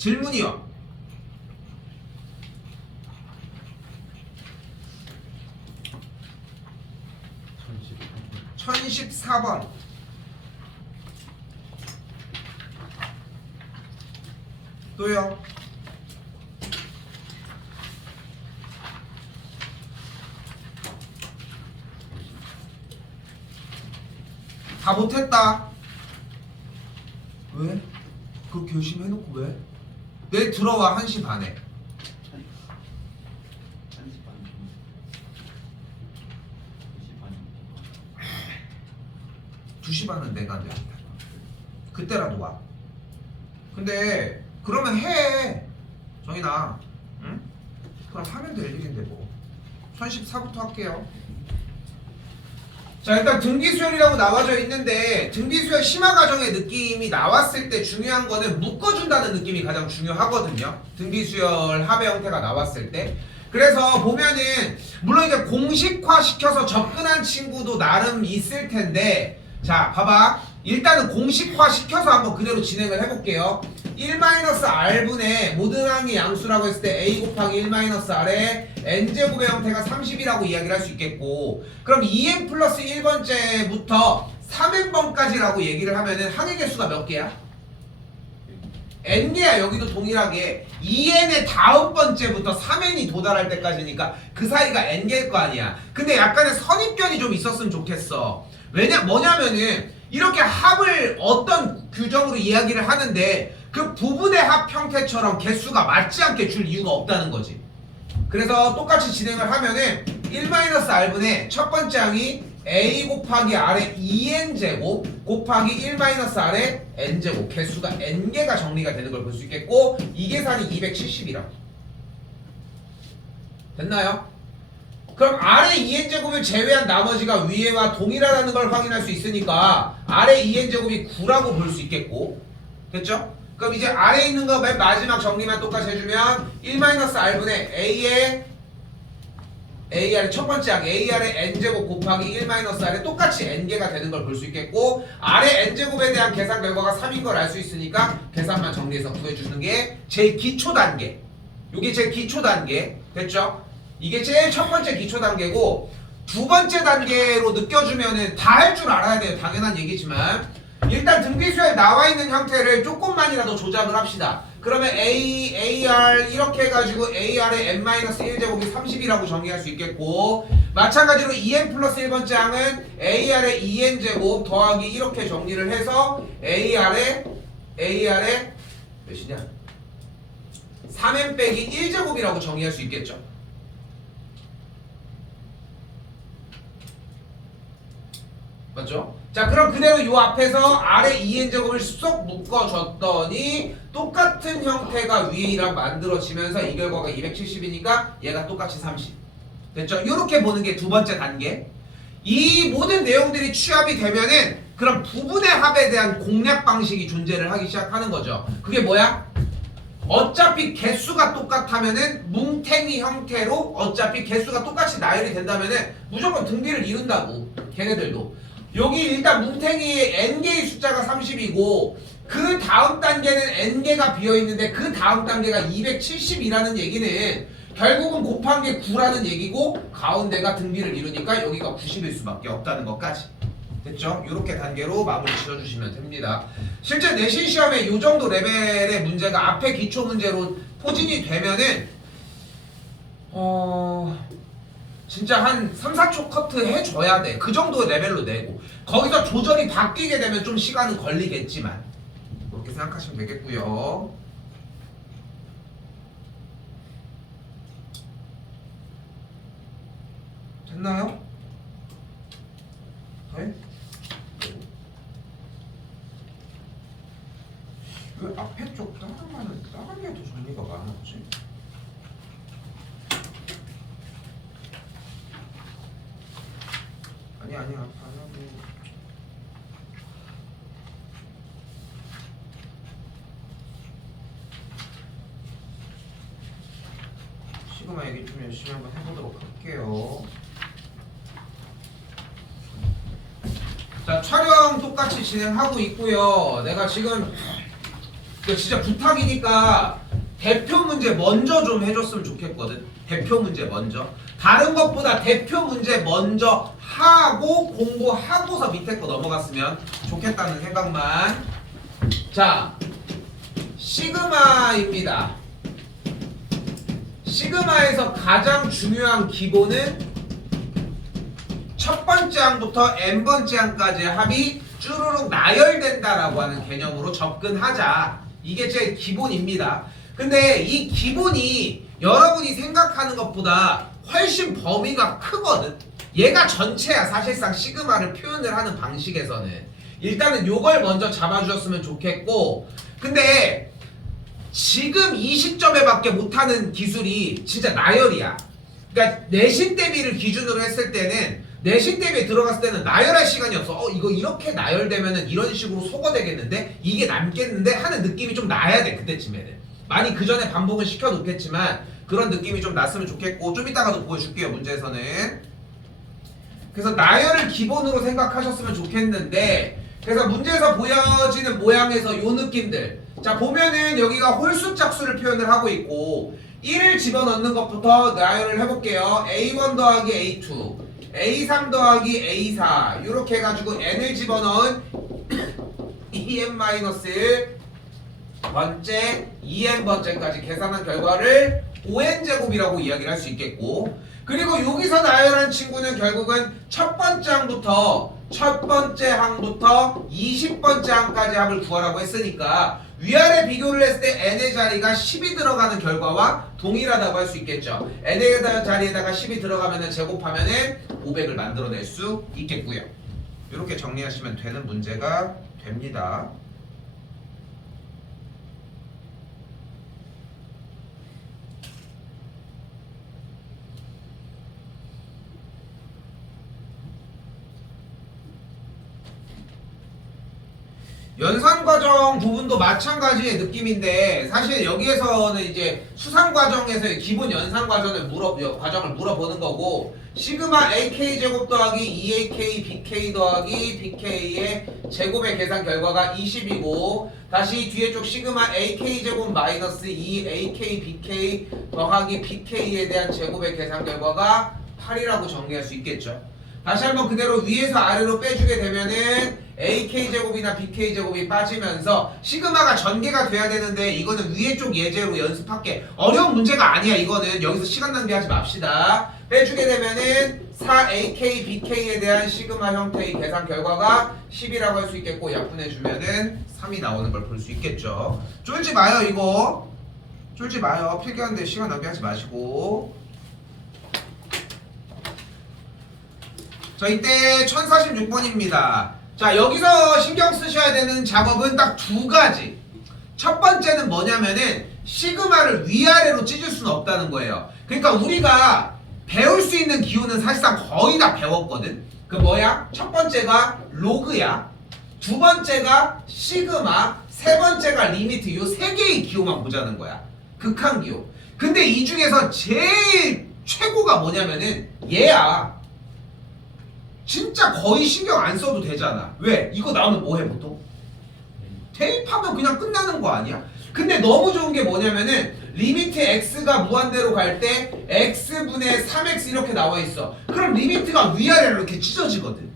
질문이요. 1014번. 또요. 다 못했다. 왜? 그거 결심해놓고 왜? 내일 들어와 1시 반에. 2시 반은 내가 안 됩니다. 그때라도 와. 근데 그러면 해. 정인아. 응? 그럼 하면 될 일인데 뭐. 1014부터 할게요. 자, 일단 등비수열이라고 나와져 있는데 등비수열 심화 과정의 느낌이 나왔을 때 중요한 거는 묶어준다는 느낌이 가장 중요하거든요. 등비수열 합의 형태가 나왔을 때. 그래서 보면은 물론 이제 공식화 시켜서 접근한 친구도 나름 있을 텐데, 자 봐봐. 일단은 공식화 시켜서 한번 그대로 진행을 해볼게요. 1-r분의 모든 항의 양수라고 했을 때 a 곱하기 1-r에 n제곱의 형태가 30이라고 이야기를 할 수 있겠고, 그럼 2n 플러스 1번째부터 3n번까지라고 얘기를 하면은 항의 개수가 몇 개야? n개야. 여기도 동일하게 2n의 다음 번째부터 3n이 도달할 때까지니까 그 사이가 n개일 거 아니야. 근데 약간의 선입견이 좀 있었으면 좋겠어. 뭐냐면은 이렇게 합을 어떤 규정으로 이야기를 하는데 그 부분의 합 형태처럼 개수가 맞지 않게 줄 이유가 없다는 거지. 그래서 똑같이 진행을 하면은 1-r분의 첫 번째 항이 a 곱하기 r의 2n제곱 곱하기 1-r의 n제곱, 개수가 n개가 정리가 되는 걸 볼 수 있겠고, 이 계산이 270이라고. 됐나요? 그럼 아래 2n제곱을 제외한 나머지가 위에와 동일하다는 걸 확인할 수 있으니까 아래 2n제곱이 9라고 볼 수 있겠고, 됐죠? 그럼 이제 아래에 있는 거 맨 마지막 정리만 똑같이 해주면 1-r분의 AR의 첫 번째 항 AR의 n제곱 곱하기 1-r에 똑같이 n개가 되는 걸 볼 수 있겠고, 아래 n제곱에 대한 계산 결과가 3인 걸 알 수 있으니까 계산만 정리해서 구해주는 게 제일 기초 단계. 이게 제일 기초 단계. 됐죠? 이게 제일 첫 번째 기초 단계고, 두 번째 단계로 느껴주면은 다 할 줄 알아야 돼요. 당연한 얘기지만 일단 등비수에 나와 있는 형태를 조금만이라도 조작을 합시다. 그러면 AR 이렇게 해가지고 AR의 n-1제곱이 30이라고 정의할 수 있겠고, 마찬가지로 2n 플러스 1번째 항은 AR의 2n제곱 더하기 이렇게 정리를 해서 AR의 몇이냐? 3n 빼기 1제곱이라고 정의할 수 있겠죠. 맞죠? 자, 그럼 그대로 요 앞에서 아래 2n제곱을 쏙 묶어줬더니 똑같은 형태가 위에랑 만들어지면서 이 결과가 270이니까 얘가 똑같이 30. 됐죠? 요렇게 보는 게 두 번째 단계. 이 모든 내용들이 취합이 되면은 그럼 부분의 합에 대한 공략 방식이 존재를 하기 시작하는 거죠. 그게 뭐야? 어차피 개수가 똑같다면은 뭉탱이 형태로 어차피 개수가 똑같이 나열이 된다면은 무조건 등비를 이룬다고. 걔네들도. 여기 일단 뭉탱이의 n개의 숫자가 30이고 그 다음 단계는 n개가 비어있는데 그 다음 단계가 270이라는 얘기는 결국은 곱한 게 9라는 얘기고, 가운데가 등비를 이루니까 여기가 90일 수밖에 없다는 것까지. 됐죠? 이렇게 단계로 마무리 지어주시면 됩니다. 실제 내신 시험에 이 정도 레벨의 문제가 앞에 기초 문제로 포진이 되면은 진짜 한 3, 4초 커트 해줘야 돼. 그 정도 레벨로 내고 거기서 조절이 바뀌게 되면 좀 시간은 걸리겠지만 그렇게 생각하시면 되겠고요. 됐나요? 네? 왜 앞에 쪽 다른 게 더 정리가 많았지? 아니야 안 하고 시그마 얘기 좀 열심히 한번 해보도록 할게요. 자, 촬영 똑같이 진행하고 있고요. 내가 지금 그 진짜 부탁이니까 대표 문제 먼저 좀 해줬으면 좋겠거든. 대표 문제 먼저. 다른 것보다 대표 문제 먼저 하고 공부하고서 밑에 거 넘어갔으면 좋겠다는 생각만. 자, 시그마입니다. 시그마에서 가장 중요한 기본은 첫 번째 항부터 n번째 항까지 합이 쭈루룩 나열된다라고 하는 개념으로 접근하자. 이게 제일 기본입니다. 근데 이 기본이 여러분이 생각하는 것보다 훨씬 범위가 크거든. 얘가 전체야. 사실상 시그마를 표현을 하는 방식에서는 일단은 요걸 먼저 잡아주셨으면 좋겠고, 근데 지금 이 시점에 밖에 못하는 기술이 진짜 나열이야. 그러니까 내신 대비를 기준으로 했을 때는, 내신 대비에 들어갔을 때는 나열할 시간이 없어. 이거 이렇게 나열되면은 이런 식으로 소거되겠는데, 이게 남겠는데 하는 느낌이 좀 나야 돼. 그때쯤에는 많이 그 전에 반복은 시켜놓겠지만 그런 느낌이 좀 났으면 좋겠고, 좀 이따가도 보여줄게요. 문제에서는. 그래서 나열을 기본으로 생각하셨으면 좋겠는데, 그래서 문제에서 보여지는 모양에서 요 느낌들, 자 보면은 여기가 홀수 짝수를 표현을 하고 있고 1을 집어넣는 것부터 나열을 해볼게요. A1 더하기 A2, A3 더하기 A4 이렇게 해가지고 n을 집어넣은 2n-1 번째, 2n 번째까지 계산한 결과를 5n 제곱이라고 이야기를 할 수 있겠고, 그리고 여기서 나열한 친구는 결국은 첫 번째 항부터 20번째 항까지 합을 구하라고 했으니까 위아래 비교를 했을 때 n의 자리가 10이 들어가는 결과와 동일하다고 할 수 있겠죠. n의 자리에다가 10이 들어가면 제곱하면은 500을 만들어낼 수 있겠고요. 이렇게 정리하시면 되는 문제가 됩니다. 연산과정 부분도 마찬가지의 느낌인데, 사실 여기에서는 이제 수상과정에서의 기본 연산과정을 물어보는 거고, 시그마 AK 제곱 더하기 2AK BK 더하기 BK의 제곱의 계산 결과가 20이고, 다시 뒤에 쪽 시그마 AK 제곱 마이너스 2AK BK 더하기 BK에 대한 제곱의 계산 결과가 8이라고 정리할 수 있겠죠. 다시 한번 그대로 위에서 아래로 빼주게 되면은 AK제곱이나 BK제곱이 빠지면서 시그마가 전개가 돼야 되는데, 이거는 위에 쪽 예제로 연습할게. 어려운 문제가 아니야. 이거는 여기서 시간 낭비하지 맙시다. 빼주게 되면은 4AK, BK에 대한 시그마 형태의 계산 결과가 10이라고 할 수 있겠고, 약분해주면은 3이 나오는 걸 볼 수 있겠죠. 쫄지 마요. 이거 쫄지 마요. 필기하는데 시간 낭비하지 마시고. 자, 이때 1046번입니다. 자, 여기서 신경 쓰셔야 되는 작업은 딱 두 가지. 첫 번째는 뭐냐면은 시그마를 위아래로 찢을 수는 없다는 거예요. 그러니까 우리가 배울 수 있는 기호는 사실상 거의 다 배웠거든. 그 뭐야? 첫 번째가 로그야, 두 번째가 시그마, 세 번째가 리미트. 요 세 개의 기호만 보자는 거야. 극한 기호. 근데 이 중에서 제일 최고가 뭐냐면은 얘야. 진짜 거의 신경 안 써도 되잖아. 왜? 이거 나오면 뭐해 보통? 대입하면 그냥 끝나는 거 아니야? 근데 너무 좋은 게 뭐냐면은 리미트 x가 무한대로 갈 때 x분의 3x 이렇게 나와 있어. 그럼 리미트가 위아래로 이렇게 찢어지거든.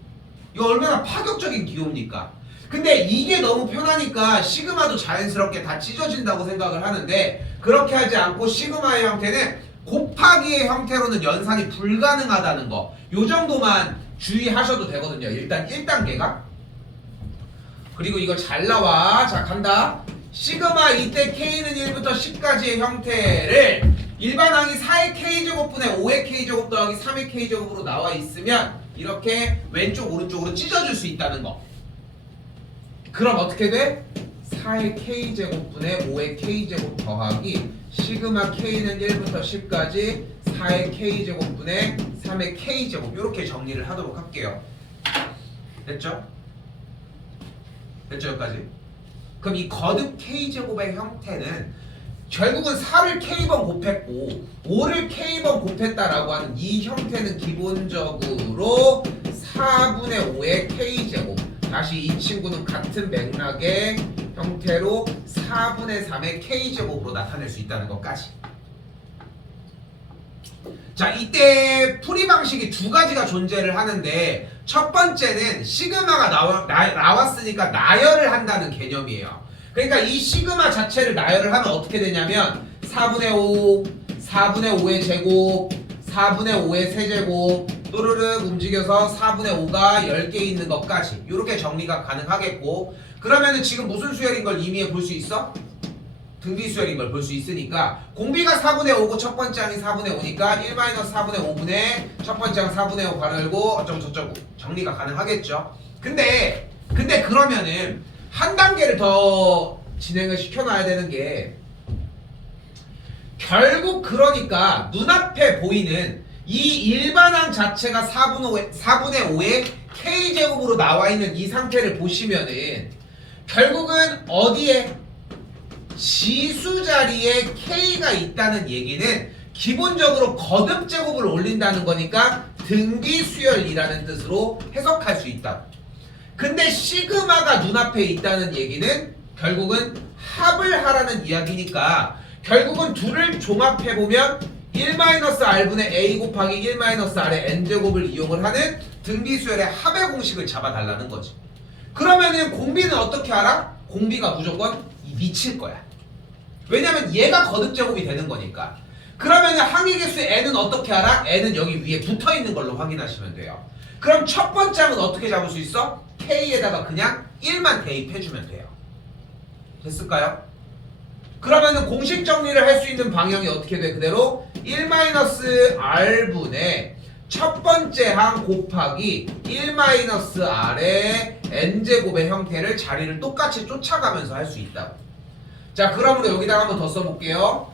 이거 얼마나 파격적인 기호입니까? 근데 이게 너무 편하니까 시그마도 자연스럽게 다 찢어진다고 생각을 하는데, 그렇게 하지 않고 시그마의 형태는 곱하기의 형태로는 연산이 불가능하다는 거, 요 정도만 주의하셔도 되거든요. 일단 1단계가. 그리고 이거 잘 나와. 자, 간다. 시그마 이때 K는 1부터 10까지의 형태를 일반항이 4의 K제곱분의 5의 K제곱 더하기 3의 K제곱으로 나와 있으면 이렇게 왼쪽 오른쪽으로 찢어줄 수 있다는 거. 그럼 어떻게 돼? 4의 K제곱분의 5의 K제곱 더하기 시그마 K는 1부터 10까지 4의 K제곱분의 3의 K제곱, 이렇게 정리를 하도록 할게요. 됐죠? 됐죠? 여기까지? 그럼 이 거듭 K제곱의 형태는 결국은 4를 K번 곱했고 5를 K번 곱했다라고 하는 이 형태는 기본적으로 4분의 5의 K제곱, 다시 이 친구는 같은 맥락의 형태로 4분의 3의 K제곱으로 나타낼 수 있다는 것까지. 자, 이때 풀이 방식이 두 가지가 존재를 하는데 첫 번째는 시그마가 나왔으니까 나열을 한다는 개념이에요. 그러니까 이 시그마 자체를 나열을 하면 어떻게 되냐면 4분의 5, 4분의 5의 제곱, 4분의 5의 세제곱 또르륵 움직여서 4분의 5가 10개 있는 것까지 이렇게 정리가 가능하겠고, 그러면은 지금 무슨 수열인 걸 이미 볼 수 있어? 등비 수열인 걸 볼 수 있으니까 공비가 4분의 5고 첫 번째 항이 4분의 5니까 1-4분의 5분의 첫 번째 항 4분의 5 괄호 열고 어쩌고 저쩌고 정리가 가능하겠죠. 근데 그러면은 한 단계를 더 진행을 시켜놔야 되는 게, 결국 그러니까 눈앞에 보이는 이 일반항 자체가 4분의 5의 K제곱으로 나와 있는 이 상태를 보시면은 결국은 어디에? 지수 자리에 K가 있다는 얘기는 기본적으로 거듭 제곱을 올린다는 거니까 등비수열이라는 뜻으로 해석할 수 있다. 근데 시그마가 눈앞에 있다는 얘기는 결국은 합을 하라는 이야기니까 결국은 둘을 종합해보면 1-R분의 A 곱하기 1-R의 N제곱을 이용을 하는 등비수열의 합의 공식을 잡아달라는 거지. 그러면은 공비는 어떻게 알아? 공비가 무조건 미칠 거야. 왜냐면 얘가 거듭 제곱이 되는 거니까. 그러면은 항의 개수 N은 어떻게 알아? N은 여기 위에 붙어 있는 걸로 확인하시면 돼요. 그럼 첫 번째 항은 어떻게 잡을 수 있어? K에다가 그냥 1만 대입해주면 돼요. 됐을까요? 그러면은 공식 정리를 할 수 있는 방향이 어떻게 돼? 그대로 1-R분의 첫 번째 항 곱하기 1-R의 N제곱의 형태를 자리를 똑같이 쫓아가면서 할 수 있다고. 자, 그러므로 여기다가 한번 더 써볼게요.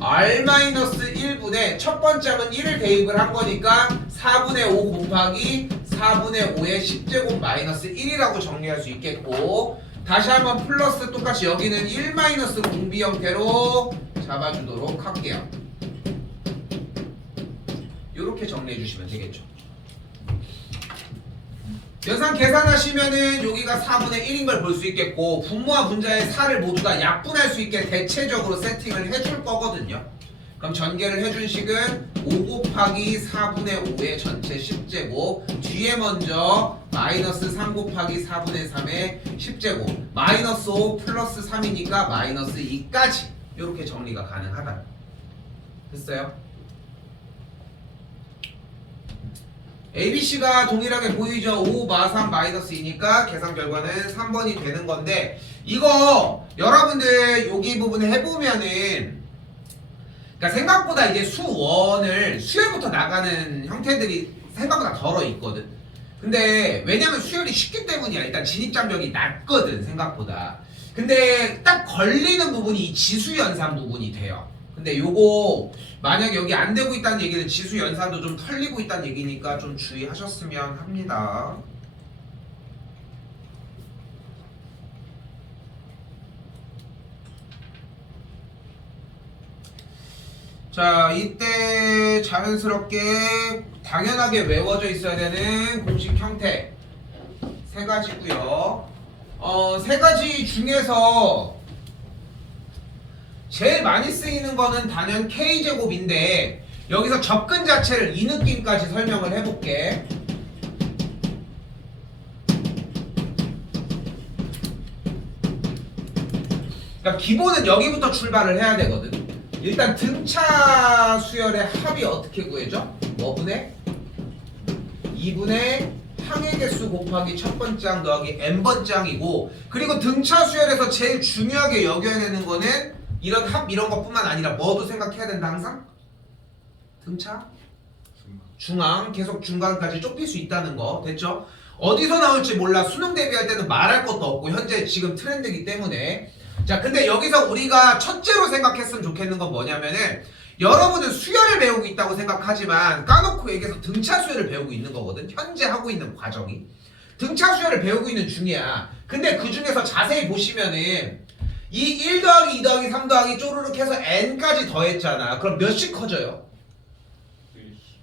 R-1분의 첫 번째 항은 1을 대입을 한 거니까 4분의 5 곱하기 4분의 5의 10제곱 마이너스 1이라고 정리할 수 있겠고, 다시 한번 플러스 똑같이 여기는 1 마이너스 공비 형태로 잡아주도록 할게요. 이렇게 정리해 주시면 되겠죠. 연산 계산하시면은 여기가 4분의 1인 걸 볼 수 있겠고, 분모와 분자의 4를 모두 다 약분할 수 있게 대체적으로 세팅을 해줄 거거든요. 그럼 전개를 해준 식은 5 곱하기 4분의 5의 전체 10제곱, 뒤에 먼저 마이너스 3 곱하기 4분의 3의 10제곱, 마이너스 5 플러스 3이니까 마이너스 2까지 이렇게 정리가 가능하다. 됐어요? ABC가 동일하게 보이죠? 5 마 3 마이너스 2니까 계산 결과는 3번이 되는 건데, 이거 여러분들 여기 부분에 해보면은, 그러니까 생각보다 이제 수원을 수열부터 나가는 형태들이 생각보다 덜어 있거든. 근데 왜냐면 수열이 쉽기 때문이야. 일단 진입장벽이 낮거든 생각보다. 근데 딱 걸리는 부분이 이 지수연산 부분이 돼요. 근데 요거 만약에 여기 안 되고 있다는 얘기는 지수연산도 좀 털리고 있다는 얘기니까 좀 주의하셨으면 합니다. 자, 이때 자연스럽게 당연하게 외워져 있어야 되는 공식 형태 세 가지고요. 세 가지 중에서 제일 많이 쓰이는 거는 단연 K제곱인데, 여기서 접근 자체를 이 느낌까지 설명을 해볼게. 그러니까 기본은 여기부터 출발을 해야 되거든. 일단 등차 수열의 합이 어떻게 구해져? 뭐분의? 2분의 항의 개수 곱하기 첫 번째 항 더하기 n번째 항이고, 그리고 등차 수열에서 제일 중요하게 여겨야 되는 거는 이런 합 이런 것뿐만 아니라 뭐도 생각해야 된다 항상? 등차? 중앙 계속 중간까지 좁힐 수 있다는 거. 됐죠? 어디서 나올지 몰라. 수능 대비할 때는 말할 것도 없고 현재 지금 트렌드이기 때문에. 자, 근데 여기서 우리가 첫째로 생각했으면 좋겠는 건 뭐냐면은, 여러분은 수열을 배우고 있다고 생각하지만 까놓고 얘기해서 등차 수열을 배우고 있는 거거든. 현재 하고 있는 과정이 등차 수열을 배우고 있는 중이야. 근데 그 중에서 자세히 보시면은 이 1 더하기 2 더하기 3 더하기 쪼르륵 해서 n까지 더했잖아. 그럼 몇씩 커져요?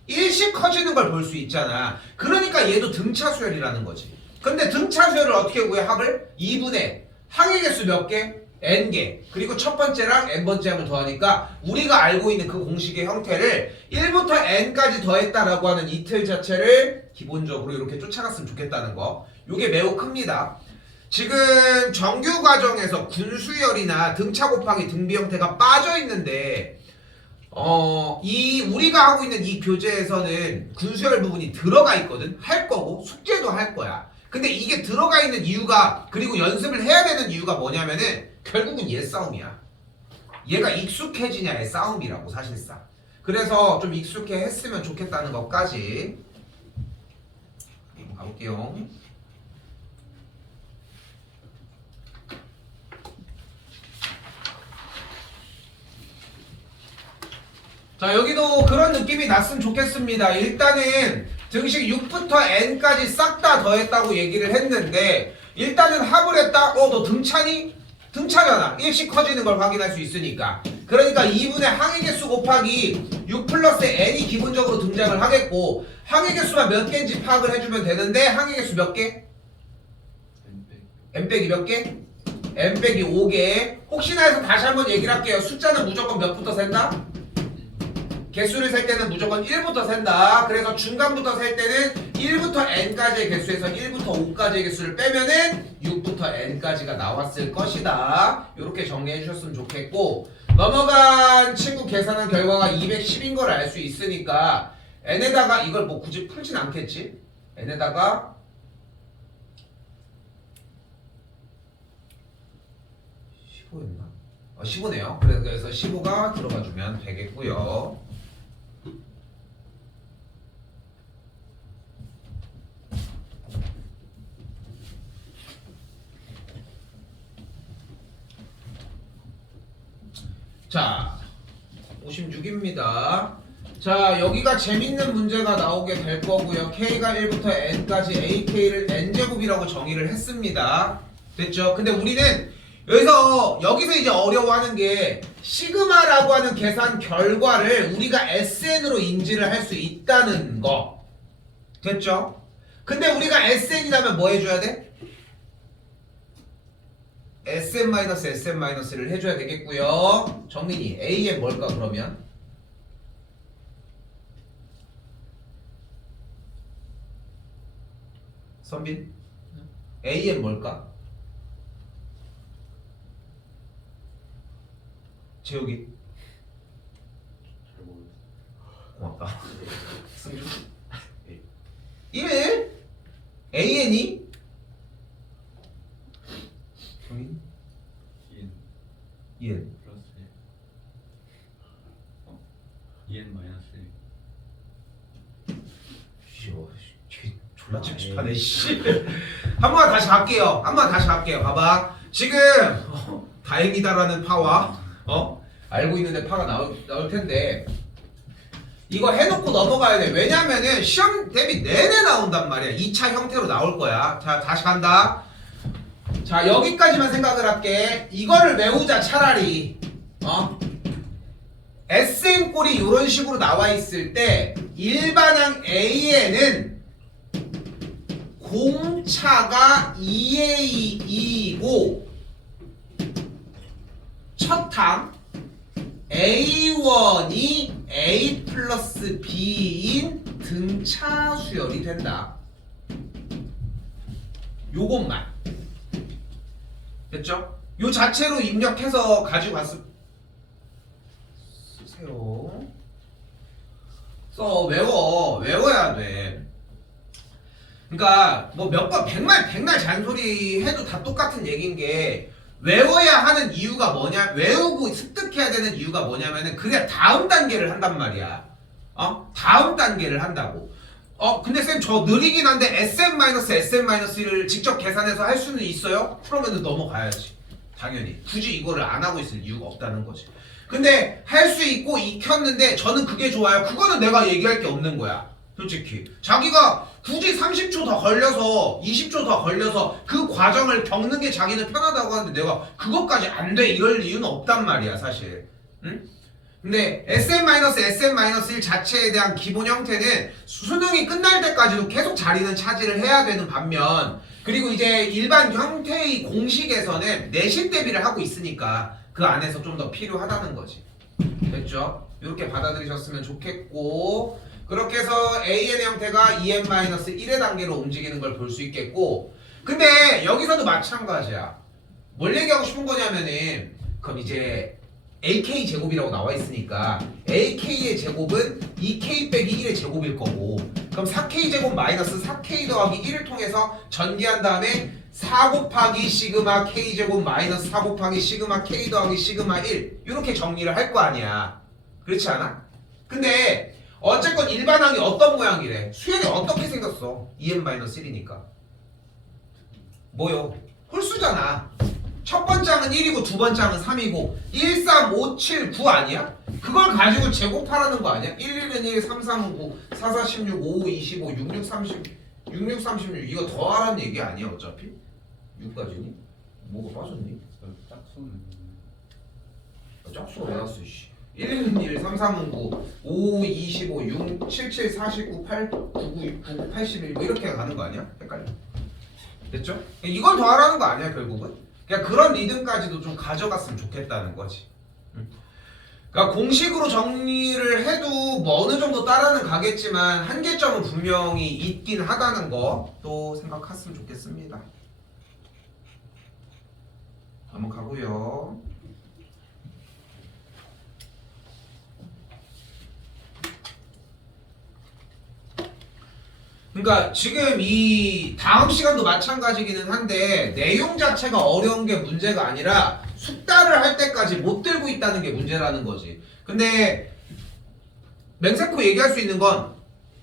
1씩 커지는 걸 볼 수 있잖아. 그러니까 얘도 등차 수열이라는 거지. 근데 등차 수열을 어떻게 구해? 합을 2분의 항의 개수 몇 개? n개 그리고 첫 번째랑 n번째 항을 더하니까 우리가 알고 있는 그 공식의 형태를 1부터 n까지 더했다라고 하는 이 틀 자체를 기본적으로 이렇게 쫓아갔으면 좋겠다는 거. 요게 매우 큽니다. 지금 정규 과정에서 군수열이나 등차 곱하기 등비 형태가 빠져 있는데 이 우리가 하고 있는 이 교재에서는 군수열 부분이 들어가 있거든. 할 거고 숙제도 할 거야. 근데 이게 들어가 있는 이유가 그리고 연습을 해야 되는 이유가 뭐냐면은 결국은 얘 싸움이야. 얘가 익숙해지냐의 싸움이라고 사실상. 그래서 좀 익숙해 했으면 좋겠다는 것까지 가볼게요. 자, 여기도 그런 느낌이 났으면 좋겠습니다. 일단은 등식 6부터 n까지 싹 다 더했다고 얘기를 했는데 일단은 합을 했다? 너 등차니? 등차잖아. 1씩 커지는 걸 확인할 수 있으니까. 그러니까 2분의 항의 개수 곱하기 6 플러스 n이 기본적으로 등장을 하겠고 항의 개수가 몇 개인지 파악을 해주면 되는데 항의 개수 몇 개? n 빼기 몇 개? n 빼기 5개. 혹시나 해서 다시 한번 얘기를 할게요. 숫자는 무조건 몇부터 센다? 개수를 셀 때는 무조건 1부터 센다. 그래서 중간부터 셀 때는 1부터 n까지의 개수에서 1부터 5까지의 개수를 빼면은 6부터 n까지가 나왔을 것이다. 이렇게 정리해 주셨으면 좋겠고 넘어간 친구 계산한 결과가 210인 걸 알 수 있으니까 n에다가 이걸 뭐 굳이 풀진 않겠지? n에다가 15였나? 15네요. 그래서 15가 들어가 주면 되겠고요. 자, 56입니다. 자, 여기가 재밌는 문제가 나오게 될 거고요. K가 1부터 N까지 AK를 N제곱이라고 정의를 했습니다. 됐죠? 근데 우리는 여기서 이제 어려워하는 게 시그마라고 하는 계산 결과를 우리가 SN으로 인지를 할 수 있다는 거. 됐죠? 근데 우리가 SN이라면 뭐 해줘야 돼? SM-SM-를 해줘야 되겠고요. 정민이 AM 뭘까 그러면? 선빈? AM 뭘까? 재욱이? 잘 모르겠어. 고맙다. 승주? 1 AN이? 정민? EN 플러스 2n 마이너스 1. 졸라 찝찝하네 씨. 한 번 다시 갈게요. 봐봐. 지금 다행이다라는 파와 알고 있는데 파가 나올 텐데 이거 해놓고 넘어가야 돼. 왜냐면은 시험 대비 내내 나온단 말이야. 2차 형태로 나올 거야. 자, 다시 간다. 자, 여기까지만 생각을 할게. 이거를 외우자 차라리. SN꼴이 이런 식으로 나와 있을 때 일반항 A에는 공차가 2A2이고 첫항 A1이 A 플러스 B인 등차 수열이 된다. 요것만. 됐죠? 요 자체로 입력해서 가지고 쓰세요. 외워야 돼. 그러니까 뭐 몇 번 백날 잔소리 해도 다 똑같은 얘기인 게 외워야 하는 이유가 뭐냐? 외우고 습득해야 되는 이유가 뭐냐면은 그게 다음 단계를 한단 말이야. 다음 단계를 한다고. 근데 쌤 저 느리긴 한데 SM-SM-1을 직접 계산해서 할 수는 있어요? 그러면은 넘어가야지. 당연히. 굳이 이거를 안 하고 있을 이유가 없다는 거지. 근데 할 수 있고 익혔는데 저는 그게 좋아요. 그거는 내가 얘기할 게 없는 거야. 솔직히. 자기가 굳이 30초 더 걸려서 20초 더 걸려서 그 과정을 겪는 게 자기는 편하다고 하는데 내가 그것까지 안 돼 이럴 이유는 없단 말이야 사실. 응? 근데 SM-SM-1 자체에 대한 기본 형태는 수능이 끝날 때까지도 계속 자리는 차지를 해야 되는 반면 그리고 이제 일반 형태의 공식에서는 내신 대비를 하고 있으니까 그 안에서 좀 더 필요하다는 거지. 됐죠? 이렇게 받아들이셨으면 좋겠고, 그렇게 해서 AN의 형태가 2n-1의 단계로 움직이는 걸 볼 수 있겠고, 근데 여기서도 마찬가지야. 뭘 얘기하고 싶은 거냐면은, 그럼 이제 AK 제곱이라고 나와 있으니까 AK의 제곱은 2K 빼기 1의 제곱일 거고, 그럼 4K 제곱 마이너스 4K 더하기 1을 통해서 전개한 다음에 4 곱하기 시그마 K 제곱 마이너스 4 곱하기 시그마 K 더하기 시그마 1 이렇게 정리를 할 거 아니야. 그렇지 않아? 근데 어쨌건 일반항이 어떤 모양이래? 수열이 어떻게 생겼어? 2n-1이니까 뭐요? 홀수잖아. 첫 번째 항은 1이고 두 번째 항은 3이고 1, 3, 5, 7, 9 아니야? 그걸 가지고 제곱하라는 거 아니야? 1, 1은 1, 3, 3은 9, 4, 4, 16, 5, 5, 25, 6, 6, 30, 6, 6, 36 이거 더하라는 얘기 아니야 어차피? 6까지니? 뭐가 빠졌니? 짝수는 짝수가 왜 났어 씨. 1, 1은 1, 3, 3은 9, 5, 5, 25, 6, 7, 7, 49, 8, 9, 9, 9, 81 뭐 이렇게 가는 거 아니야? 헷갈려. 됐죠? 이걸 더하라는 거 아니야 결국은? 그냥 그런 리듬까지도 좀 가져갔으면 좋겠다는 거지. 그러니까 공식으로 정리를 해도 뭐 어느 정도 따라는 가겠지만 한계점은 분명히 있긴 하다는 거 또 생각했으면 좋겠습니다. 한번 가고요. 그러니까 지금 이 다음 시간도 마찬가지기는 한데 내용 자체가 어려운 게 문제가 아니라 숙달을 할 때까지 못 들고 있다는 게 문제라는 거지. 근데 맹세코 얘기할 수 있는 건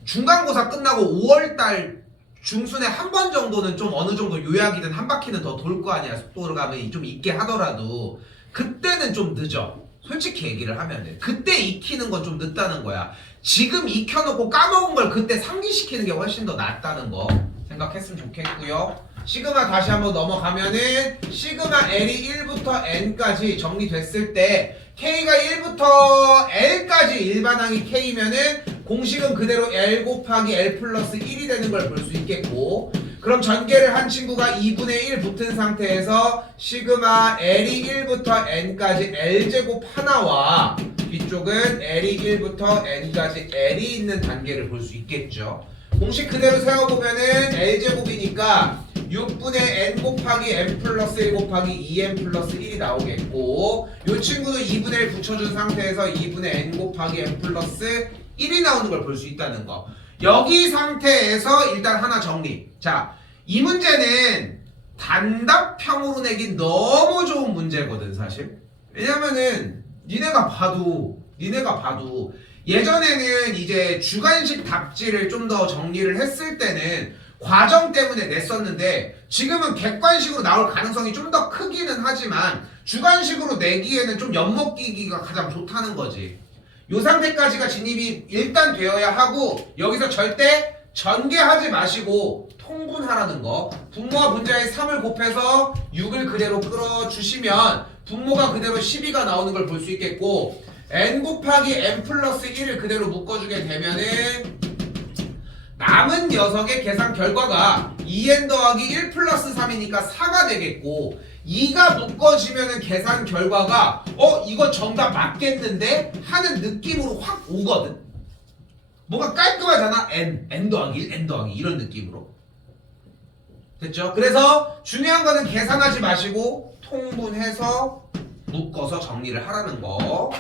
중간고사 끝나고 5월달 중순에 한 번 정도는 좀 어느 정도 요약이든 한 바퀴는 더 돌 거 아니야. 속도감이 좀 있게 하더라도 그때는 좀 늦어. 솔직히 얘기를 하면은 그때 익히는 건 좀 늦다는 거야. 지금 익혀놓고 까먹은 걸 그때 상기시키는 게 훨씬 더 낫다는 거 생각했으면 좋겠고요. 시그마 다시 한번 넘어가면은 시그마 L이 1부터 N까지 정리됐을 때 K가 1부터 L까지 일반항이 K면은 공식은 그대로 L 곱하기 L 플러스 1이 되는 걸 볼 수 있겠고, 그럼 전개를 한 친구가 2분의 1 붙은 상태에서 시그마 L이 1부터 N까지 L제곱 하나와 뒤쪽은 L이 1부터 N까지 L이 있는 단계를 볼 수 있겠죠. 공식 그대로 세워보면은 L제곱이니까 6분의 N 곱하기 N 플러스 1 곱하기 2N 플러스 1이 나오겠고, 이 친구도 2분의 1 붙여준 상태에서 2분의 N 곱하기 N 플러스 1이 나오는 걸 볼 수 있다는 거. 여기 상태에서 일단 하나 정리. 자, 이 문제는 단답형으로 내긴 너무 좋은 문제거든 사실. 왜냐면은 니네가 봐도 예전에는 이제 주관식 답지를 좀 더 정리를 했을 때는 과정 때문에 냈었는데 지금은 객관식으로 나올 가능성이 좀 더 크기는 하지만 주관식으로 내기에는 좀 엿먹기가 가장 좋다는 거지. 요 상태까지가 진입이 일단 되어야 하고, 여기서 절대 전개하지 마시고 통분하라는 거. 분모와 분자에 3을 곱해서 6을 그대로 끌어주시면 분모가 그대로 12가 나오는 걸 볼 수 있겠고, n 곱하기 n 플러스 1을 그대로 묶어주게 되면은 남은 녀석의 계산 결과가 2n 더하기 1 플러스 3이니까 4가 되겠고, 2가 묶어지면은 계산 결과가 이거 정답 맞겠는데 하는 느낌으로 확 오거든. 뭔가 깔끔하잖아. n 더하기 1, n 더하기 이런 느낌으로. 됐죠? 그래서 중요한 거는 계산하지 마시고 통분해서 묶어서 정리를 하라는 거.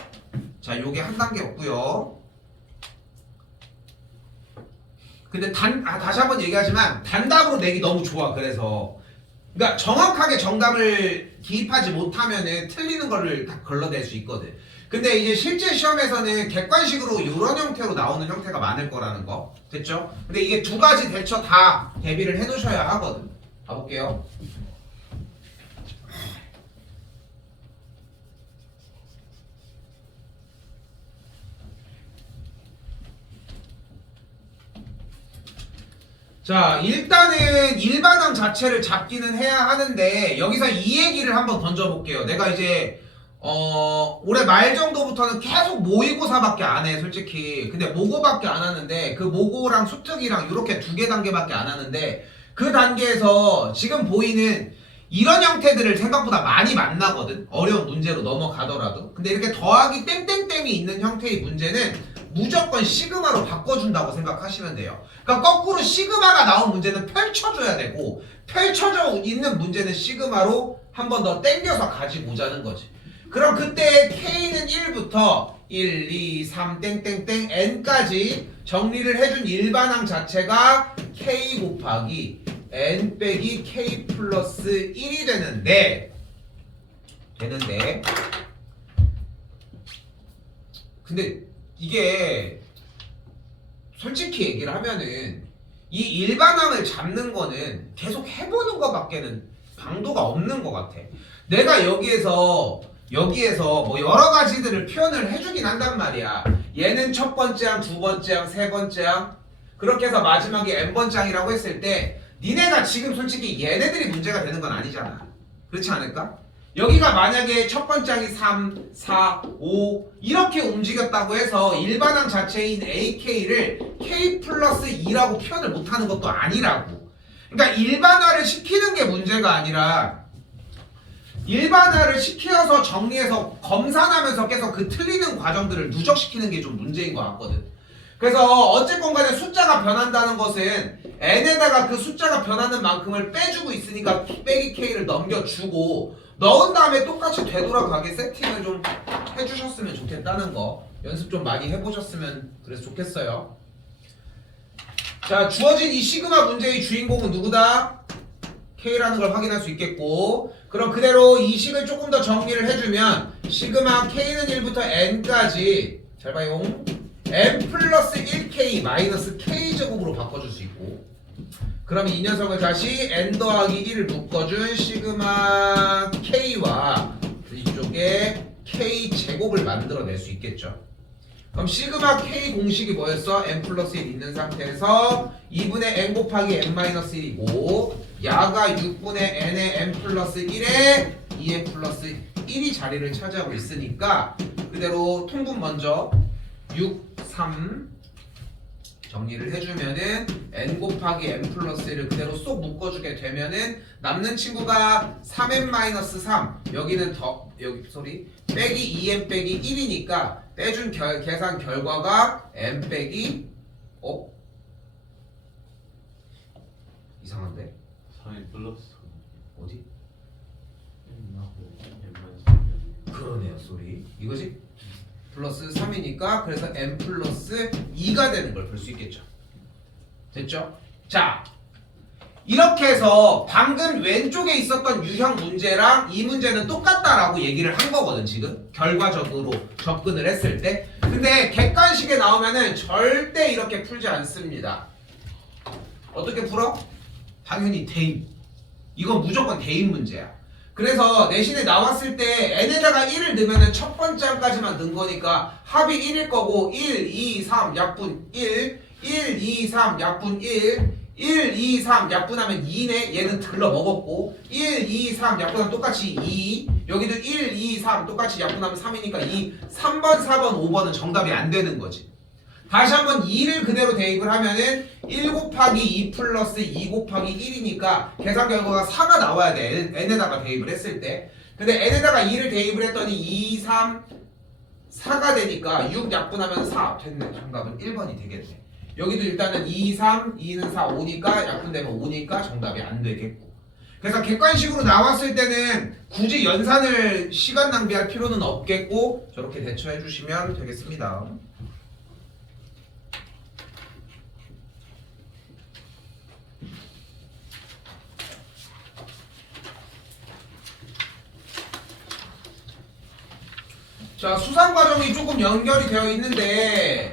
자, 요게 한 단계 없고요. 근데 다시 한번 얘기하지만 단답으로 내기 너무 좋아. 그러니까 정확하게 정답을 기입하지 못하면은 틀리는 거를 다 걸러낼 수 있거든. 근데 이제 실제 시험에서는 객관식으로 이런 형태로 나오는 형태가 많을 거라는 거. 됐죠? 근데 이게 두 가지 대처 다 대비를 해 놓으셔야 하거든. 가볼게요. 자, 일단은 일반항 자체를 잡기는 해야 하는데 여기서 이 얘기를 한번 던져볼게요. 내가 이제 올해 말 정도부터는 계속 모의고사밖에 안 해, 솔직히. 근데 모고밖에 안 하는데 그 모고랑 수특이랑 이렇게 두 개 단계밖에 안 하는데, 그 단계에서 지금 보이는 이런 형태들을 생각보다 많이 만나거든. 어려운 문제로 넘어가더라도. 근데 이렇게 더하기 땡땡땡이 있는 형태의 문제는 무조건 시그마로 바꿔준다고 생각하시면 돼요. 그러니까 거꾸로 시그마가 나온 문제는 펼쳐줘야 되고, 펼쳐져 있는 문제는 시그마로 한 번 더 땡겨서 가지고 오자는 거지. 그럼 그때 K는 1부터 1, 2, 3, 땡땡땡 N까지 정리를 해준 일반항 자체가 K 곱하기 N 빼기 K 플러스 1이 되는데 근데 이게 솔직히 얘기를 하면은 이 일반항을 잡는 거는 계속 해보는 것밖에는 방도가 없는 것 같아. 내가 여기에서 뭐 여러 가지들을 표현을 해주긴 한단 말이야. 얘는 첫 번째 항, 두 번째 항, 세 번째 항, 그렇게 해서 마지막에 n번째 항이라고 했을 때 니네가 지금 솔직히 얘네들이 문제가 되는 건 아니잖아. 그렇지 않을까? 여기가 만약에 첫 번째 항이 3, 4, 5 이렇게 움직였다고 해서 일반항 자체인 AK를 K 플러스 2라고 표현을 못하는 것도 아니라고. 그러니까 일반화를 시키는 게 문제가 아니라 일반화를 시켜서 정리해서 검산하면서 계속 그 틀리는 과정들을 누적시키는 게 좀 문제인 것 같거든. 그래서 어쨌건 간에 숫자가 변한다는 것은 n에다가 그 숫자가 변하는 만큼을 빼주고 있으니까 빼기 k를 넘겨주고 넣은 다음에 똑같이 되돌아가게 세팅을 좀 해주셨으면 좋겠다는 거. 연습 좀 많이 해보셨으면 그래서 좋겠어요. 자, 주어진 이 시그마 문제의 주인공은 누구다? K라는 걸 확인할 수 있겠고, 그럼 그대로 이 식을 조금 더 정리를 해주면 시그마 K는 1부터 N까지 잘 봐요. N 플러스 1K 마이너스 K제곱으로 바꿔줄 수 있고, 그러면 이 녀석을 다시 N 더하기 1을 묶어준 시그마 K와 이쪽에 K제곱을 만들어낼 수 있겠죠. 그럼 시그마 K 공식이 뭐였어? N 플러스 1 있는 상태에서 2분의 N 곱하기 N 마이너스 1이고 야가 6분의 N의 N 플러스 1에 2N 플러스 1이 자리를 차지하고 있으니까 그대로 통분 먼저 6, 3 정리를 해주면은 N 곱하기 N 플러스 1을 그대로 쏙 묶어주게 되면은 남는 친구가 3N 마이너스 3 여기는 빼기 2N 빼기 1이니까 빼준 계산 결과가 N 빼기 이상한데? 4의 플러스 어디? n-1 그러네요 소리 이거지? 플러스 3이니까 그래서 n 플러스 2가 되는 걸 볼 수 있겠죠. 됐죠? 자 이렇게 해서 방금 왼쪽에 있었던 유형 문제랑 이 문제는 똑같다라고 얘기를 한 거거든 지금 결과적으로 접근을 했을 때. 근데 객관식에 나오면은 절대 이렇게 풀지 않습니다. 어떻게 풀어? 당연히 대입. 이건 무조건 대입 문제야. 그래서 내신에 나왔을 때 n에다가 1을 넣으면 첫 번째 항까지만 넣은 거니까 합이 1일 거고 1, 2, 3 약분 1, 1, 2, 3 약분 1, 1, 2, 3 약분하면 2네. 얘는 들러 먹었고 1, 2, 3 약분하면 똑같이 2 여기도 1, 2, 3 똑같이 약분하면 3이니까 2 3번, 4번, 5번은 정답이 안 되는 거지. 다시 한번 2를 그대로 대입을 하면은 1 곱하기 2 플러스 2 곱하기 1이니까 계산 결과가 4가 나와야 돼. n에다가 대입을 했을 때. 근데 n에다가 2를 대입을 했더니 2, 3, 4가 되니까 6 약분하면 4 됐네. 정답은 1번이 되겠네. 여기도 일단은 2, 3, 2는 4, 5니까 약분되면 5니까 정답이 안 되겠고. 그래서 객관식으로 나왔을 때는 굳이 연산을 시간 낭비할 필요는 없겠고 저렇게 대처해 주시면 되겠습니다. 자, 수상 과정이 조금 연결이 되어 있는데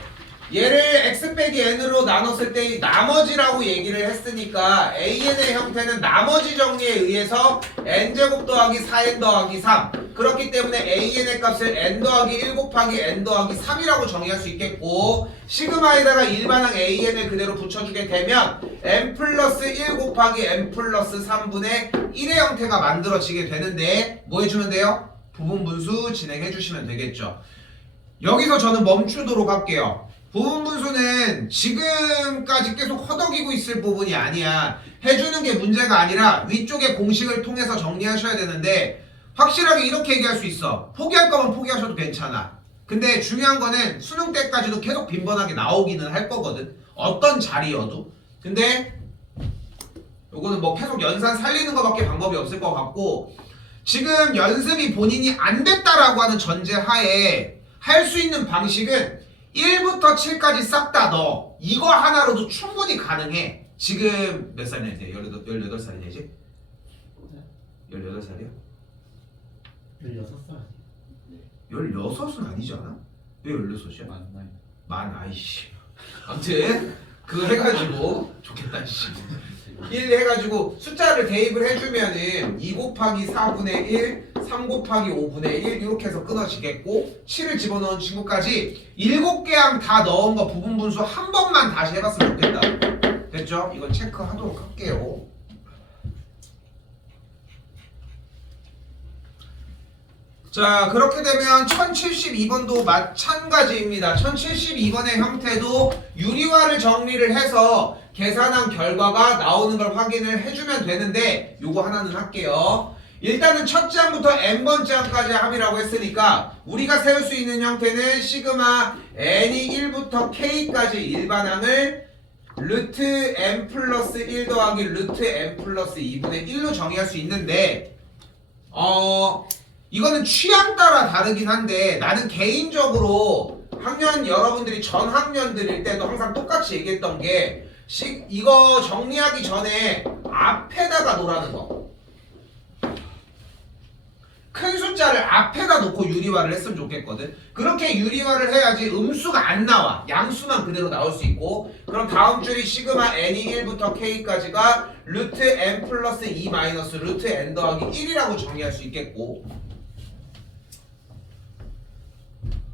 얘를 x 빼기 n으로 나눴을 때 나머지라고 얘기를 했으니까 an의 형태는 나머지 정리에 의해서 n제곱 더하기 4n 더하기 3 그렇기 때문에 an의 값을 n 더하기 1 곱하기 n 더하기 3이라고 정의할 수 있겠고 시그마에다가 일반항 an을 그대로 붙여주게 되면 n 플러스 1 곱하기 n 플러스 3분의 1의 형태가 만들어지게 되는데 뭐 해주면 돼요? 부분 분수 진행해 주시면 되겠죠. 여기서 저는 멈추도록 할게요. 부분분수는 지금까지 계속 허덕이고 있을 부분이 아니야. 해주는 게 문제가 아니라 위쪽의 공식을 통해서 정리하셔야 되는데 확실하게 이렇게 얘기할 수 있어. 포기할 거면 포기하셔도 괜찮아. 근데 중요한 거는 수능 때까지도 계속 빈번하게 나오기는 할 거거든. 어떤 자리여도. 근데 요거는 뭐 계속 연산 살리는 거밖에 방법이 없을 것 같고 지금 연습이 본인이 안 됐다라고 하는 전제 하에 할 수 있는 방식은 1부터 7까지 싹 다 넣어. 이거 하나로도 충분히 가능해. 지금 몇 살이냐 이제? 18살이냐 이제? 18살이야? 16살. 16은 아니지 않아? 왜 16이야? 맞나요? 만 아이씨. 아무튼 그거 해가지고 좋겠다 씨. 1 해가지고 숫자를 대입을 해주면은 2 곱하기 4분의 1, 3 곱하기 5분의 1 이렇게 해서 끊어지겠고 7을 집어넣은 친구까지 7개 항 다 넣은 거 부분분수 한 번만 다시 해봤으면 좋겠다. 됐죠? 이건 체크하도록 할게요. 자 그렇게 되면 1072번도 마찬가지입니다. 1072번의 형태도 유리화를 정리를 해서 계산한 결과가 나오는 걸 확인을 해주면 되는데 요거 하나는 할게요. 일단은 첫째 항부터 n번째 항까지 합이라고 했으니까 우리가 세울 수 있는 형태는 시그마 n이 1부터 k까지 일반항을 루트 n 플러스 1 더하기 루트 n 플러스 2분의 1로 정의할 수 있는데 이거는 취향 따라 다르긴 한데 나는 개인적으로 학년 여러분들이 전 학년들일 때도 항상 똑같이 얘기했던 게 이거 정리하기 전에 앞에다가 놓으라는 거. 큰 숫자를 앞에다 놓고 유리화를 했으면 좋겠거든. 그렇게 유리화를 해야지 음수가 안 나와. 양수만 그대로 나올 수 있고. 그럼 다음 줄이 시그마 n이 1부터 k까지가 루트 n 플러스 2 마이너스 루트 n 더하기 1이라고 정의할 수 있겠고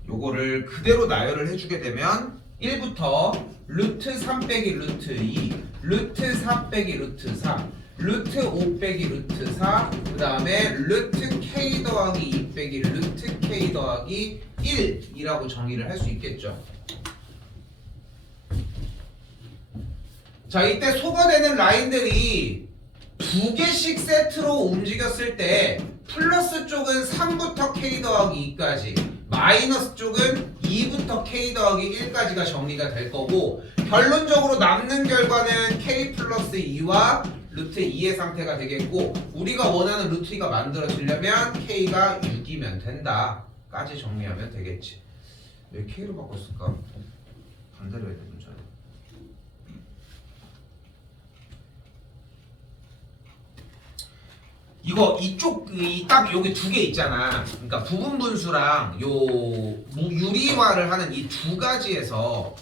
요거를 그대로 나열을 해주게 되면 1부터 루트 3 빼기 루트 2 루트 4 빼기 루트 3 루트 5 빼기 루트 4 그 다음에 루트 k 더하기 2 빼기 루트 k 더하기 1이라고 정의를 할 수 있겠죠. 자 이때 소거되는 라인들이 두 개씩 세트로 움직였을 때 플러스 쪽은 3부터 k 더하기 2까지 마이너스 쪽은 2부터 k 더하기 1까지가 정리가 될 거고 결론적으로 남는 결과는 k 플러스 2와 루트 2의 상태가 되겠고 우리가 원하는 루트 2가 만들어지려면 k가 6이면 된다 까지 정리하면 되겠지. 왜 k로 바꿨을까? 반대로 해야 되는 줄 알아. 이거 이쪽 딱 여기 두 개 있잖아. 그러니까 부분 분수랑 요 유리화를 하는 이 두 가지에서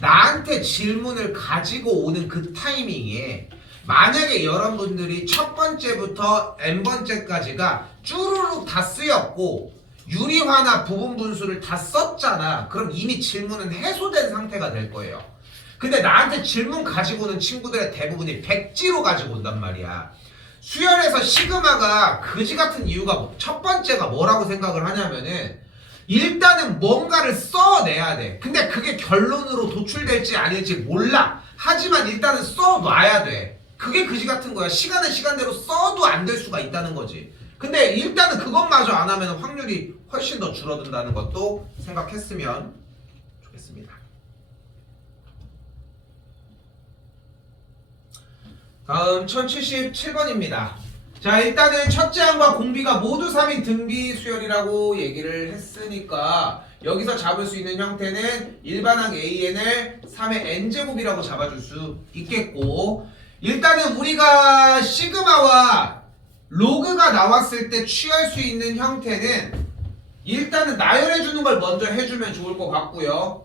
나한테 질문을 가지고 오는 그 타이밍에 만약에 여러분들이 첫 번째부터 n번째까지가 쭈루룩 다 쓰였고 유리화나 부분 분수를 다 썼잖아. 그럼 이미 질문은 해소된 상태가 될 거예요. 근데 나한테 질문 가지고 오는 친구들의 대부분이 백지로 가지고 온단 말이야. 수열에서 시그마가 그지 같은 이유가 첫 번째가 뭐라고 생각을 하냐면은 일단은 뭔가를 써내야 돼. 근데 그게 결론으로 도출될지 아닐지 몰라. 하지만 일단은 써놔야 돼. 그게 그지 같은 거야. 시간은 시간대로 써도 안 될 수가 있다는 거지. 근데 일단은 그것마저 안 하면 확률이 훨씬 더 줄어든다는 것도 생각했으면 좋겠습니다. 다음 1077번입니다. 자 일단은 첫째 항과 공비가 모두 3인 등비 수열이라고 얘기를 했으니까 여기서 잡을 수 있는 형태는 일반항 AN을 3의 n제곱이라고 잡아줄 수 있겠고 일단은 우리가 시그마와 로그가 나왔을 때 취할 수 있는 형태는 일단은 나열해주는 걸 먼저 해주면 좋을 것 같고요.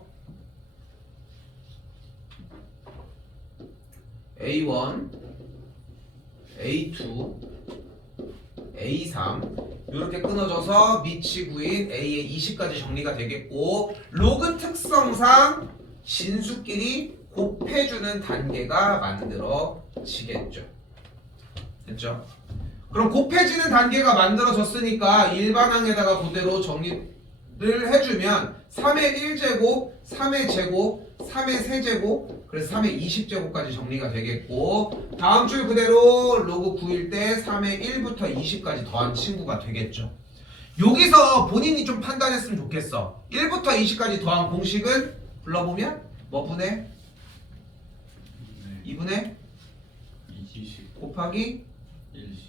A1, A2, A3 이렇게 끊어져서 미치구인 A의 20까지 정리가 되겠고 로그 특성상 진수끼리 곱해주는 단계가 만들어지겠죠. 됐죠? 그럼 곱해지는 단계가 만들어졌으니까 일반항에다가 그대로 정리 해주면 3의 1제곱, 3의 제곱, 3의 세제곱, 그래서 3의 20제곱까지 정리가 되겠고, 다음 줄 그대로 로그 9일 때 3의 1부터 20까지 더한 친구가 되겠죠. 여기서 본인이 좀 판단했으면 좋겠어. 1부터 20까지 더한 공식은 불러보면 뭐 분의? 2분의 20 곱하기 1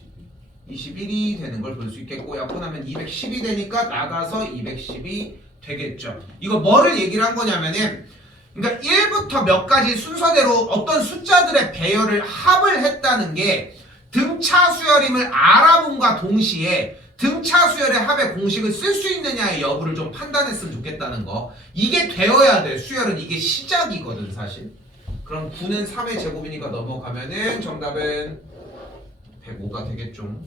21이 되는 걸 볼 수 있겠고, 약분하면 210이 되니까 나가서 210이 되겠죠. 이거 뭐를 얘기를 한 거냐면은, 그러니까 1부터 몇 가지 순서대로 어떤 숫자들의 배열을 합을 했다는 게 등차 수열임을 알아봄과 동시에 등차 수열의 합의 공식을 쓸 수 있느냐의 여부를 좀 판단했으면 좋겠다는 거. 이게 되어야 돼. 수열은 이게 시작이거든 사실. 그럼 9는 3의 제곱이니까 넘어가면은 정답은 105가 되겠죠.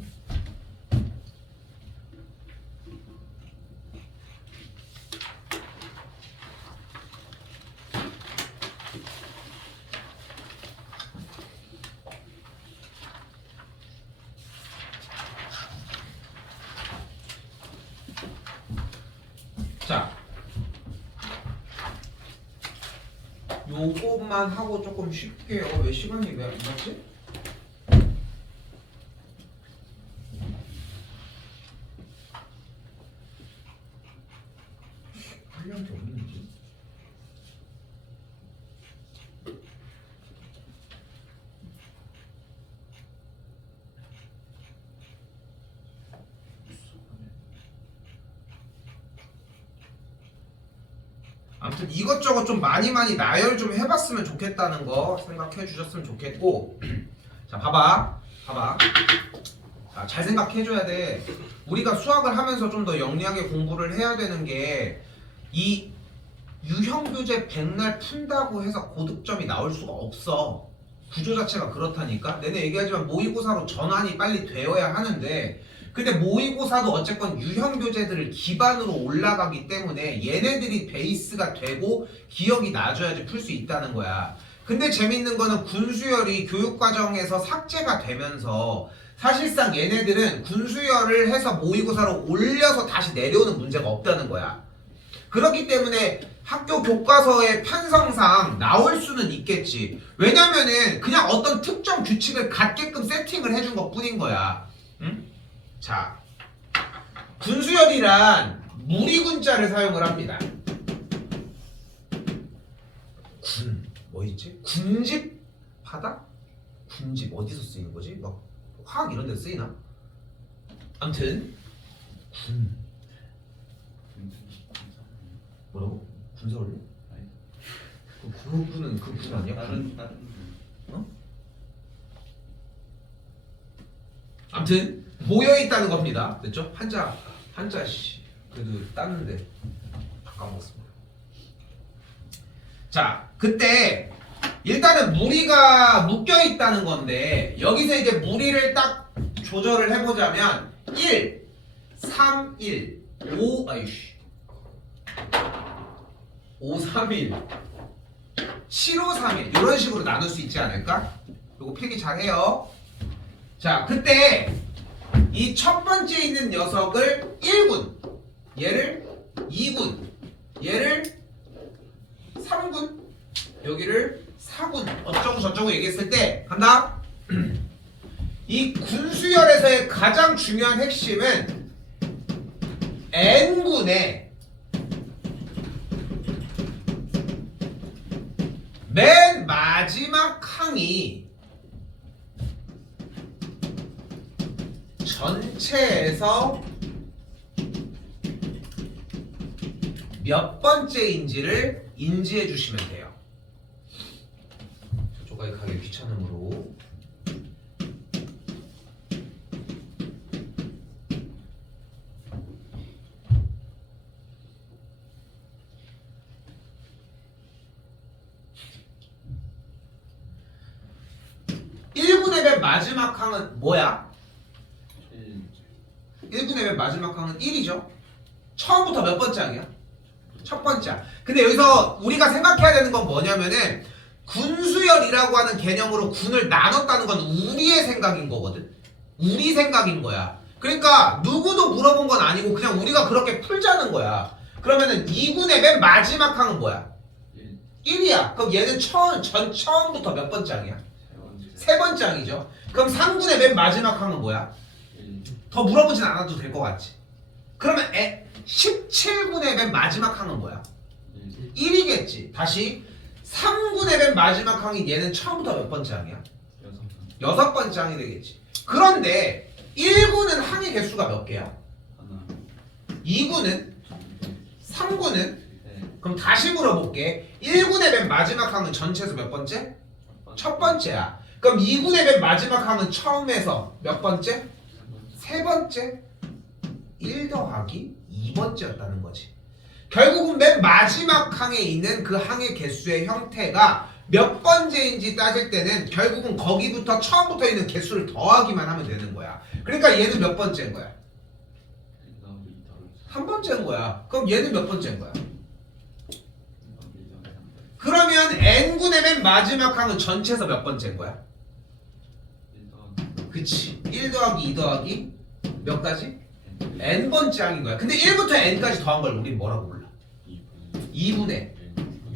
자, 요것만 하고 조금 쉽게요. 왜 시간이 왜 안 맞지? 하려는 게 없는지. 아무튼 이것저것 좀 많이 나열 좀 해봤으면 좋겠다는 거 생각해 주셨으면 좋겠고, 자 봐봐 자, 잘 생각해 줘야 돼. 우리가 수학을 하면서 좀 더 영리하게 공부를 해야 되는 게, 이 유형교재 백날 푼다고 해서 고득점이 나올 수가 없어. 구조 자체가 그렇다니까. 내내 얘기하지만 모의고사로 전환이 빨리 되어야 하는데, 근데 모의고사도 어쨌건 유형교재들을 기반으로 올라가기 때문에 얘네들이 베이스가 되고 기억이 나줘야지 풀 수 있다는 거야. 근데 재밌는 거는 군수열이 교육과정에서 삭제가 되면서 사실상 얘네들은 군수열을 해서 모의고사로 올려서 다시 내려오는 문제가 없다는 거야. 그렇기 때문에 학교 교과서의 편성상 나올 수는 있겠지. 왜냐면은 그냥 어떤 특정 규칙을 갖게끔 세팅을 해준 것 뿐인 거야. 응? 자, 군수열이란 무리군자를 사용을 합니다. 뭐 있지? 군집하다? 군집 어디서 쓰이는 거지? 막 화학 이런 데 쓰이나? 암튼 뭐라고? 군사원료? 그 군은 그 군 아니야? 다른 어? 암튼 모여 있다는 겁니다. 됐죠? 한자 씨 그래도 땄는데 다 까먹었습니다. 자, 그때 일단은 무리가 묶여 있다는 건데, 여기서 이제 무리를 딱 조절을 해보자면 1, 3, 1, 5, 아이씨 5, 3, 1, 7, 5, 3, 1 이런 식으로 나눌 수 있지 않을까? 요거 필기 잘해요. 자, 그때 이 첫 번째 있는 녀석을 1군, 얘를 2군, 얘를 3군, 여기를 4군 어쩌고 저쩌고 얘기했을 때 간다. 이 군수열에서의 가장 중요한 핵심은 N군의 맨 마지막 항이 전체에서 몇 번째인지를 인지해 주시면 돼요. 저쪽까지 가기 귀찮음으로. (1군의) 맨 마지막 항은 뭐야? 1군의 맨 마지막 항은 1이죠. 처음부터 몇 번째 항이야? 첫 번째. 근데 여기서 우리가 생각해야 되는 건 뭐냐면은, 군수열이라고 하는 개념으로 군을 나눴다는 건 우리의 생각인 거거든. 우리 생각인 거야. 그러니까 누구도 물어본 건 아니고 그냥 우리가 그렇게 풀자는 거야. 그러면은 2군의 맨 마지막 항은 뭐야? 1 1이야. 그럼 얘는 처음부터 몇 번째 항이야? 세 번째 항이죠. 그럼 3군의 맨 마지막 항은 뭐야? 1 더 물어보진 않아도 될 것 같지. 그러면 17군의 맨 마지막 항은 뭐야? 1 1이겠지. 다시 3군의 맨 마지막 항인 얘는 처음부터 몇 번째 항이야? 6 여섯 번째 항이 되겠지. 그런데 1군은 항의 개수가 몇 개야? 하나 2군은? 3군은? 네 그럼 다시 물어볼게. 1군의 맨 마지막 항은 전체에서 몇 번째? 첫 번째야. 그럼 2군의 맨 마지막 항은 처음에서 몇 번째? 세 번째? 1 더하기 2번째였다는 거지. 결국은 맨 마지막 항에 있는 그 항의 개수의 형태가 몇 번째인지 따질 때는 결국은 거기부터 처음부터 있는 개수를 더하기만 하면 되는 거야. 그러니까 얘는 몇 번째인 거야? 한 번째인 거야. 그럼 얘는 몇 번째인 거야? 그러면 n군의 맨 마지막 항은 전체에서 몇 번째인 거야? 그치. 1 더하기 2 더하기 몇 가지? n번째 항인 거야. 근데 1부터 n까지 더한 걸 우린 뭐라고 불러? 2분의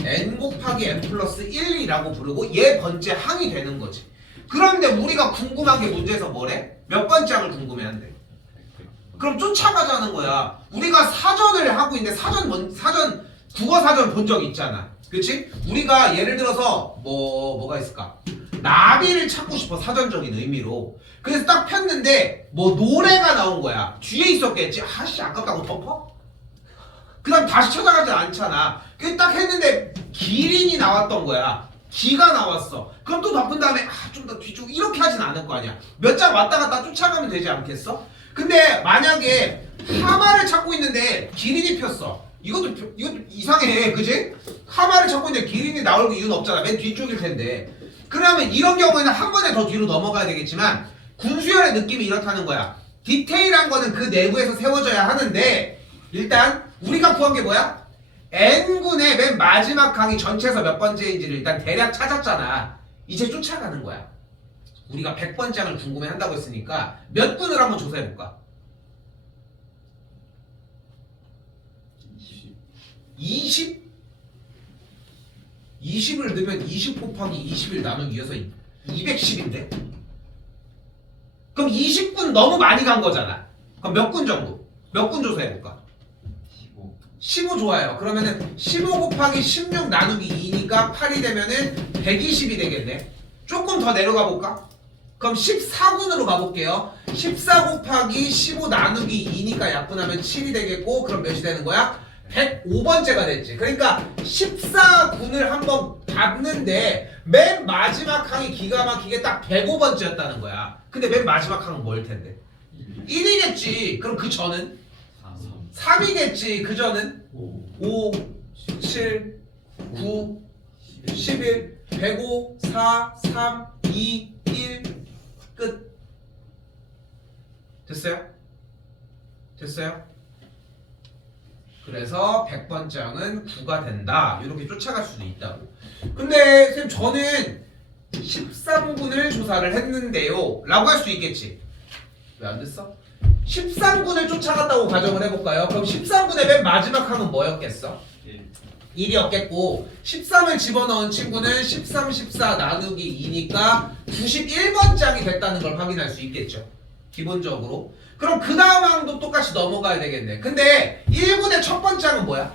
n 곱하기 n 플러스 1이라고 부르고 얘 번째 항이 되는 거지. 그런데 우리가 궁금한 게 문제에서 뭐래? 몇 번째 항을 궁금해한대. 그럼 쫓아가자는 거야. 우리가 사전을 하고 있는데 사전 국어 사전 본 적 있잖아. 그렇지? 우리가 예를 들어서 뭐가 있을까? 나비를 찾고 싶어, 사전적인 의미로. 그래서 딱 폈는데 뭐 노래가 나온 거야. 뒤에 있었겠지. 아씨 아깝다고 덮어? 그 다음 다시 찾아가지 않잖아. 그 딱 했는데 기린이 나왔던 거야. 기가 나왔어. 그럼 또 덮은 다음에 좀 더 뒤쪽 이렇게 하진 않을 거 아니야. 몇 장 왔다 갔다 쫓아가면 되지 않겠어? 근데 만약에 하마를 찾고 있는데 기린이 폈어. 이것도 이상해, 그지? 하마를 찾고 있는데 기린이 나올 이유는 없잖아. 맨 뒤쪽일 텐데. 그러면 이런 경우에는 한 번에 더 뒤로 넘어가야 되겠지만 군수열의 느낌이 이렇다는 거야. 디테일한 거는 그 내부에서 세워져야 하는데 일단 우리가 구한 게 뭐야? n군의 맨 마지막 항이 전체에서 몇 번째인지를 일단 대략 찾았잖아. 이제 쫓아가는 거야. 우리가 100번째 항을 궁금해 한다고 했으니까 몇 군을 한번 조사해 볼까? 20? 20을 넣으면 20 곱하기 20을 나누기 위해서 210인데? 그럼 20군 너무 많이 간 거잖아. 그럼 몇 군 정도? 몇 군 조사해 볼까? 15 좋아요. 그러면은 15 곱하기 16 나누기 2니까 8이 되면은 120이 되겠네. 조금 더 내려가 볼까? 그럼 14군으로 가볼게요. 14 곱하기 15 나누기 2니까 약분하면 7이 되겠고 그럼 몇이 되는 거야? 105번째가 됐지. 그러니까 14군을 한번 봤는데 맨 마지막 항이 기가 막히게 딱 105번째였다는 거야. 근데 맨 마지막 항은 뭐일 텐데? 1이겠지. 그럼 그 전은? 3이겠지. 그 전은? 5, 7, 9, 11, 105, 4, 3, 2, 1 끝. 됐어요? 됐어요? 그래서 100번째 항은 9가 된다. 이렇게 쫓아갈 수도 있다고. 근데 선생님 저는 13군을 조사를 했는데요 라고 할 수 있겠지. 왜 안 됐어? 13군을 쫓아갔다고 가정을 해볼까요? 그럼 13군의 맨 마지막 항은 뭐였겠어? 1이었겠고 13을 집어넣은 친구는 13, 14 나누기 2니까 91번째 항이 됐다는 걸 확인할 수 있겠죠. 기본적으로. 그럼 그 다음 항도 똑같이 넘어가야 되겠네. 근데 1군의 첫 번째 항은 뭐야?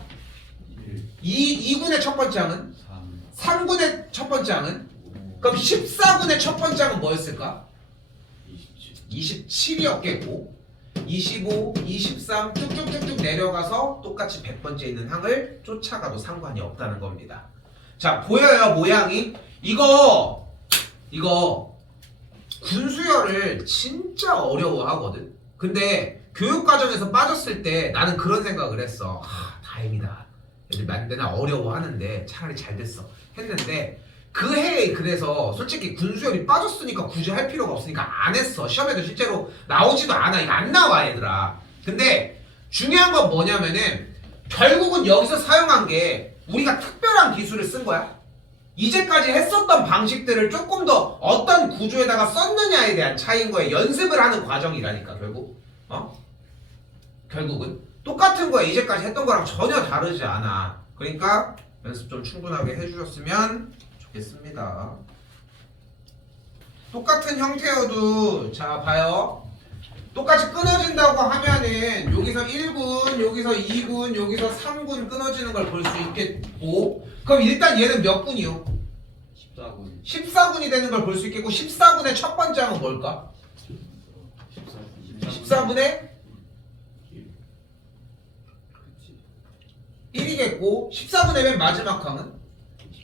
2군의 첫 번째 항은? 3군의 첫 번째 항은? 그럼 14군의 첫 번째 항은 뭐였을까? 27이었겠고 25, 23 쭉쭉쭉쭉 내려가서 똑같이 100번째 있는 항을 쫓아가도 상관이 없다는 겁니다. 자, 보여요 모양이? 이거 군수열을 진짜 어려워하거든. 근데 교육과정에서 빠졌을 때 나는 그런 생각을 했어. 다행이다. 애들 맨날 어려워하는데 차라리 잘 됐어 했는데 그 해에 그래서 솔직히 군수열이 빠졌으니까 굳이 할 필요가 없으니까 안 했어. 시험에도 실제로 나오지도 않아. 이거 안 나와 얘들아. 근데 중요한 건 뭐냐면은 결국은 여기서 사용한 게 우리가 특별한 기술을 쓴 거야. 이제까지 했었던 방식들을 조금 더 어떤 구조에다가 썼느냐에 대한 차이인 거에 연습을 하는 과정이라니까 결국. 결국은 똑같은 거야. 이제까지 했던 거랑 전혀 다르지 않아. 그러니까 연습 좀 충분하게 해주셨으면 좋겠습니다. 똑같은 형태여도 자 봐요. 똑같이 끊어진다고 하면은 여기서 1군, 여기서 2군, 여기서 3군 끊어지는 걸 볼 수 있겠고, 그럼 일단 얘는 몇 군이요? 14군 14군이 되는 걸 볼 수 있겠고, 14군의 첫 번째 항은 뭘까? 14분의 1이겠고 14분의 맨 마지막 항은?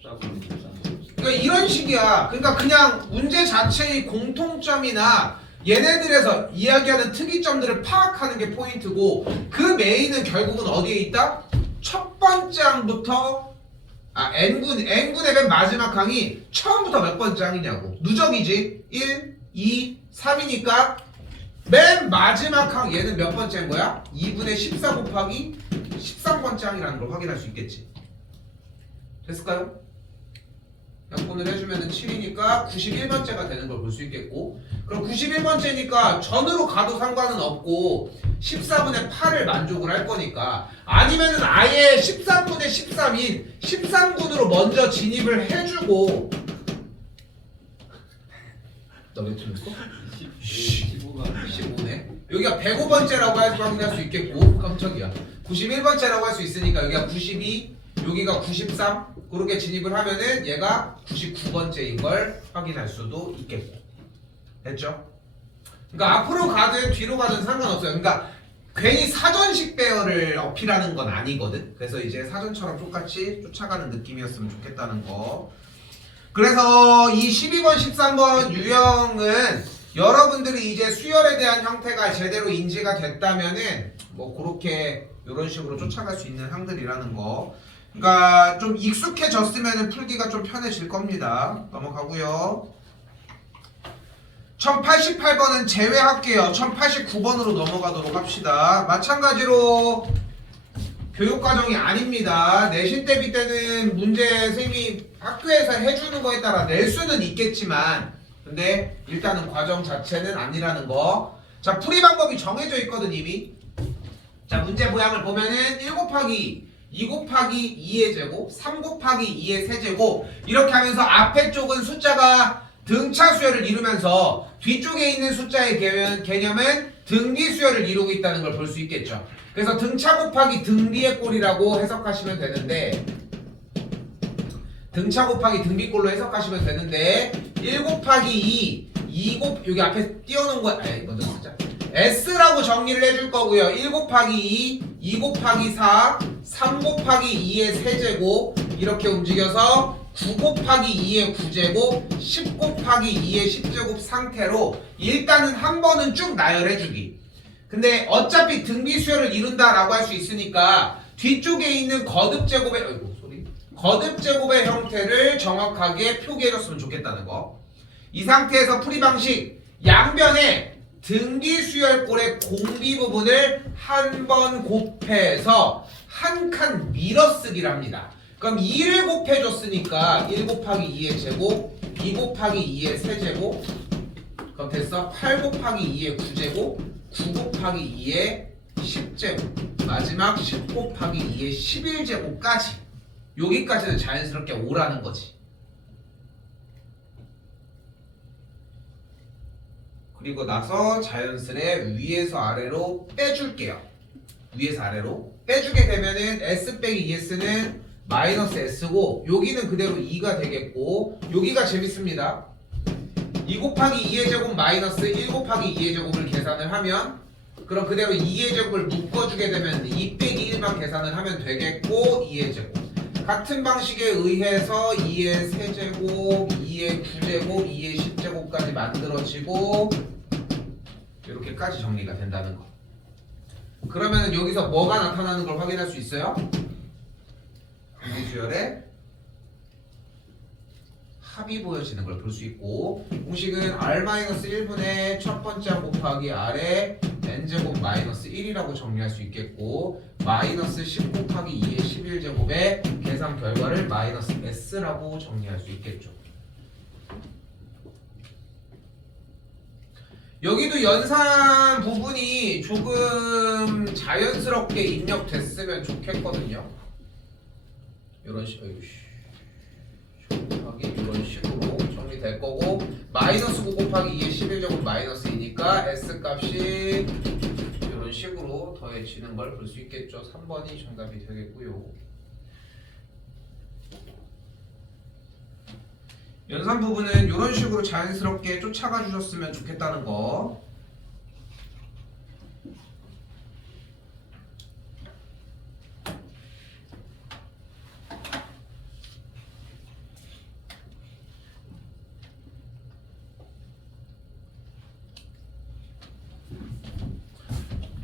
14군 13군 그러니까 이런 식이야. 그러니까 그냥 문제 자체의 공통점이나 얘네들에서 이야기하는 특이점들을 파악하는 게 포인트고, 그 메인은 결국은 어디에 있다? 첫 번째 항부터 N군의 맨 마지막 항이 처음부터 몇 번째 항이냐고. 누적이지? 1, 2, 3이니까 맨 마지막 항 얘는 몇 번째인 거야? 2분의 14 곱하기 13번째 항이라는 걸 확인할 수 있겠지. 됐을까요? 약분을 해주면 7이니까 91번째가 되는 걸 볼 수 있겠고, 그럼 91번째니까 전으로 가도 상관은 없고 14분의 8을 만족을 할 거니까, 아니면은 아예 13분의 13인 13군으로 먼저 진입을 해주고. 너 몇 틀렸어? 15가 15네. 여기가 105번째라고 확인할 수 있겠고, 깜짝이야. 91번째라고 할 수 있으니까 여기가 92, 여기가 93, 그렇게 진입을 하면은 얘가 99번째인 걸 확인할 수도 있겠고. 됐죠? 그러니까 앞으로 가든 뒤로 가든 상관없어요. 그러니까 괜히 사전식 배열을 어필하는 건 아니거든. 그래서 이제 사전처럼 똑같이 쫓아가는 느낌이었으면 좋겠다는 거. 그래서 이 12번, 13번 유형은 여러분들이 이제 수열에 대한 형태가 제대로 인지가 됐다면은 뭐 그렇게 이런 식으로 쫓아갈 수 있는 항들이라는 거. 그러니까 좀 익숙해졌으면 풀기가 좀 편해질 겁니다. 넘어가고요. 1088번은 제외할게요. 1089번으로 넘어가도록 합시다. 마찬가지로 교육과정이 아닙니다. 내신 대비 때는 문제 선생님이 학교에서 해주는 거에 따라 낼 수는 있겠지만, 근데 일단은 과정 자체는 아니라는 거. 자, 풀이 방법이 정해져 있거든 이미. 자, 문제 모양을 보면은 1 곱하기 2 곱하기 2의 제곱, 3 곱하기 2의 세제곱, 이렇게 하면서 앞에 쪽은 숫자가 등차 수열을 이루면서 뒤쪽에 있는 숫자의 개념은 등비 수열을 이루고 있다는 걸 볼 수 있겠죠. 그래서 등차 곱하기 등비의 꼴이라고 해석하시면 되는데, 등차 곱하기 등비꼴로 해석하시면 되는데, 1 곱하기 2 여기 앞에 띄워놓은 거 먼저 쓰자. S라고 정리를 해줄 거고요. 1 곱하기 2 곱하기 4, 3 곱하기 2의 세제곱, 이렇게 움직여서 9 곱하기 2의 9제곱, 10 곱하기 2의 10제곱 상태로 일단은 한 번은 쭉 나열해주기. 근데 어차피 등비 수열을 이룬다라고 할 수 있으니까 뒤쪽에 있는 거듭제곱의 거듭제곱의 형태를 정확하게 표기해줬으면 좋겠다는 거. 이 상태에서 풀이 방식, 양변에 등비 수열꼴의 공비 부분을 한 번 곱해서 한 칸 밀어쓰기를 합니다. 그럼 2를 곱해줬으니까 1 곱하기 2의 제곱, 2 곱하기 2의 세제곱, 그럼 됐어? 8 곱하기 2의 9제곱, 9 곱하기 2의 10제곱, 마지막 10 곱하기 2의 11제곱까지. 여기까지는 자연스럽게 오라는 거지. 그리고 나서 자연스레 위에서 아래로 빼줄게요. 위에서 아래로 빼주게 되면은 S 빼기 2S는 마이너스 S고, 여기는 그대로 2가 되겠고, 여기가 재밌습니다. 2 곱하기 2의 제곱 마이너스 1 곱하기 2의 제곱을 계산을 하면, 그럼 그대로 2의 제곱을 묶어주게 되면 2 빼기 1만 계산을 하면 되겠고, 2의 제곱 같은 방식에 의해서 2의 세제곱, 2의 9제곱, 2의 10제곱까지 만들어지고 이렇게까지 정리가 된다는 거. 그러면 여기서 뭐가 나타나는 걸 확인할 수 있어요? 등비수열의 합이 보여지는 걸 볼 수 있고, 공식은 R-1분의 첫 번째 항 곱하기 R의 n제곱 마이너스 1이라고 정리할 수 있겠고, 마이너스 10 곱하기 2의 11제곱의 계산 결과를 마이너스 S라고 정리할 수 있겠죠. 여기도 연산 부분이 조금 자연스럽게 입력됐으면 좋겠거든요. 이런 이런 식으로 정리될 거고 마이너스 9 곱하기 2의 11제곱 마이너스 2니까 S 값이 이런 식으로 더해지는 걸 볼 수 있겠죠. 3번이 정답이 되겠고요. 연산 부분은 이런 식으로 자연스럽게 쫓아가 주셨으면 좋겠다는 거.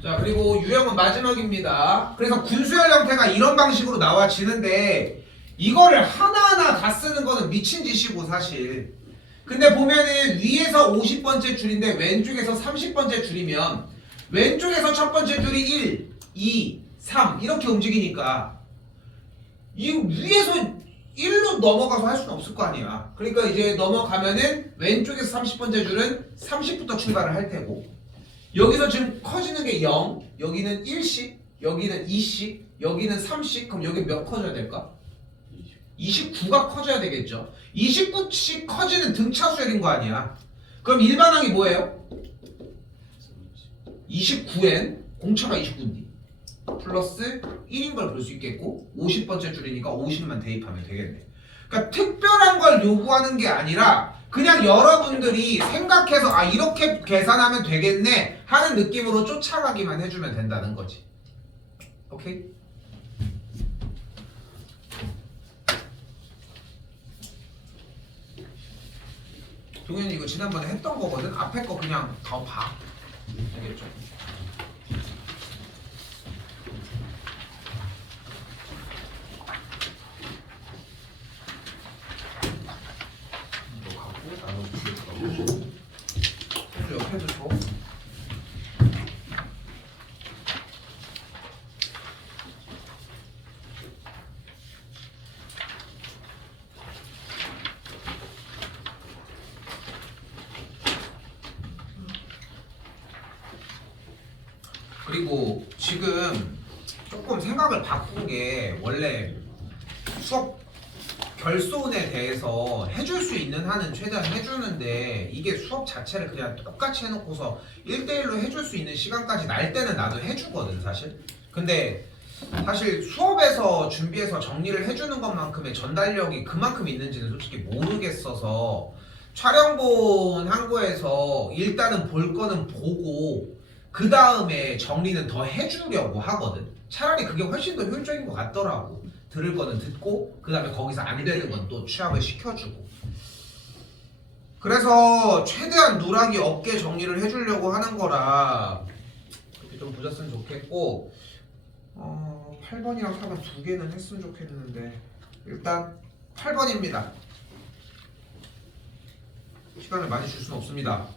자, 그리고 유형은 마지막입니다. 그래서 군수열 형태가 이런 방식으로 나와지는데 이거를 하나하나 다 쓰는 거는 미친 짓이고 사실. 근데 보면은 위에서 50번째 줄인데 왼쪽에서 30번째 줄이면 왼쪽에서 첫 번째 줄이 1, 2, 3 이렇게 움직이니까 이 위에서 1로 넘어가서 할 수는 없을 거 아니야. 그러니까 이제 넘어가면은 왼쪽에서 30번째 줄은 30부터 출발을 할 테고 여기서 지금 커지는 게 0, 여기는 1씩, 여기는 2씩, 여기는 3씩. 그럼 여기 몇 커져야 될까? 29가 커져야 되겠죠. 29씩 커지는 등차수열인 거 아니야. 그럼 일반항이 뭐예요? 29n 공차가 29인데 플러스 1인 걸 볼 수 있겠고 50번째 줄이니까 50만 대입하면 되겠네. 그러니까 특별한 걸 요구하는 게 아니라 그냥 여러분들이 생각해서 아 이렇게 계산하면 되겠네 하는 느낌으로 쫓아가기만 해주면 된다는 거지. 오케이? 동현이 이거 지난번에 했던 거거든. 앞에 거 그냥 더 봐. 알겠죠? 이거 갖고 나눠주겠다고. 손 옆에도 줘. 그리고 지금 조금 생각을 바꾼 게 원래 수업 결손에 대해서 해줄 수 있는 한은 최대한 해주는데 이게 수업 자체를 그냥 똑같이 해놓고서 1대1로 해줄 수 있는 시간까지 날 때는 나도 해주거든 사실. 근데 사실 수업에서 준비해서 정리를 해주는 것만큼의 전달력이 그만큼 있는지는 솔직히 모르겠어서 촬영본 한 거에서 일단은 볼 거는 보고 그 다음에 정리는 더 해주려고 하거든. 차라리 그게 훨씬 더 효율적인 것 같더라고. 들을 거는 듣고 그 다음에 거기서 안 되는 건 또 취합을 시켜주고. 그래서 최대한 누락이 없게 정리를 해주려고 하는 거라 그렇게 좀 보셨으면 좋겠고 8번이랑 4번 두 개는 했으면 좋겠는데 일단 8번입니다. 시간을 많이 줄 수는 없습니다.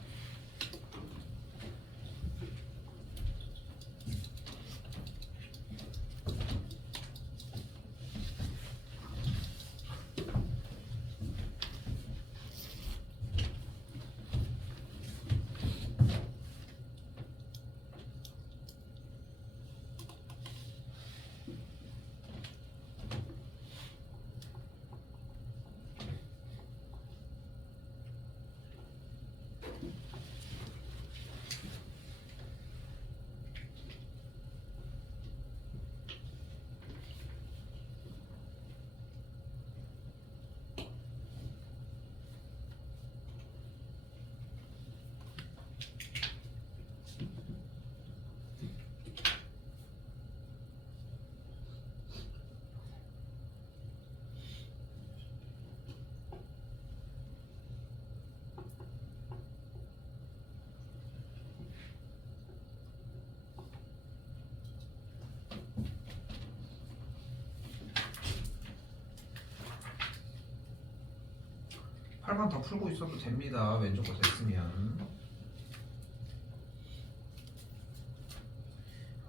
팔만 더 풀고 있어도 됩니다. 왼쪽 거 됐으면.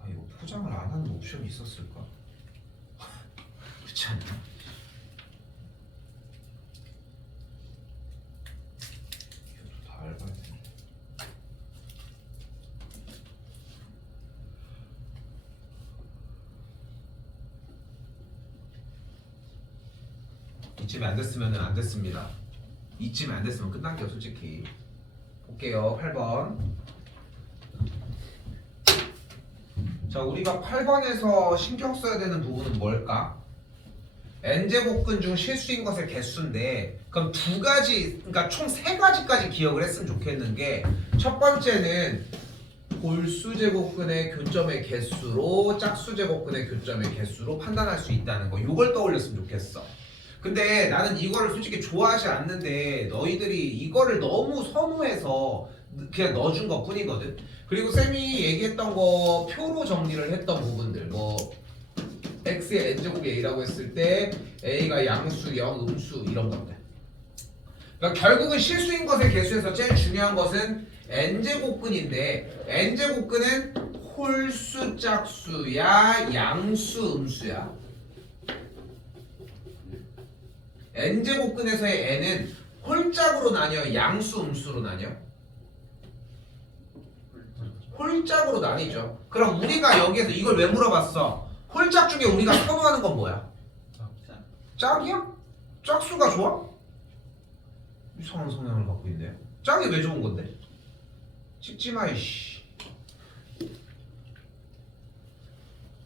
아 이거 포장을 안 하는 옵션이 있었을까? 그렇지 않나? 이것도 다 알아야 돼. 이쯤에 안 됐으면 안 됐습니다. 이쯤에 안 됐으면 끝난 게요 솔직히. 볼게요. 8번. 자, 우리가 8번에서 신경 써야 되는 부분은 뭘까? n제곱근 중 실수인 것의 개수인데, 그럼 두 가지, 그러니까 총 세 가지까지 기억을 했으면 좋겠는 게, 첫 번째는 골수제곱근의 교점의 개수로 짝수제곱근의 교점의 개수로 판단할 수 있다는 거. 이걸 떠올렸으면 좋겠어. 근데 나는 이거를 솔직히 좋아하지 않는데 너희들이 이거를 너무 선호해서 그냥 넣어준 것 뿐이거든. 그리고 쌤이 얘기했던 거 표로 정리를 했던 부분들, 뭐 x의 n제곱이 a라고 했을 때 a가 양수, 영, 음수 이런 것들. 그러니까 결국은 실수인 것의 개수에서 제일 중요한 것은 n제곱근인데, n제곱근은 홀수 짝수야 양수 음수야? n제곱근에서의 n은 홀짝으로 나뉘어 양수 음수로 나뉘어? 홀짝으로 나뉘죠. 그럼 우리가 여기에서 이걸 왜 물어봤어? 홀짝 중에 우리가 선호하는 건 뭐야? 짝이야? 짝수가 좋아? 이상한 성향을 갖고 있네. 짝이 왜 좋은 건데? 찍지마 이씨.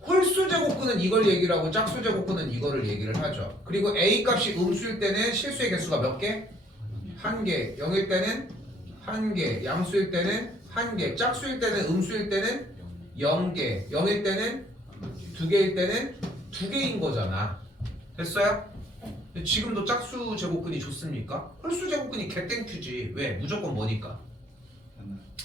홀수 제곱근은 이걸 얘기를 하고 짝수 제곱근은 이거를 얘기를 하죠. 그리고 a 값이 음수일 때는 실수의 개수가 몇 개? 한 개. 0일 때는 한 개. 양수일 때는 한 개. 짝수일 때는 음수일 때는 0개. 0일 때는 두 개일 때는 두 개인 거잖아. 됐어요? 지금도 짝수 제곱근이 좋습니까? 홀수 제곱근이 개땡큐지. 왜? 무조건 뭐니까?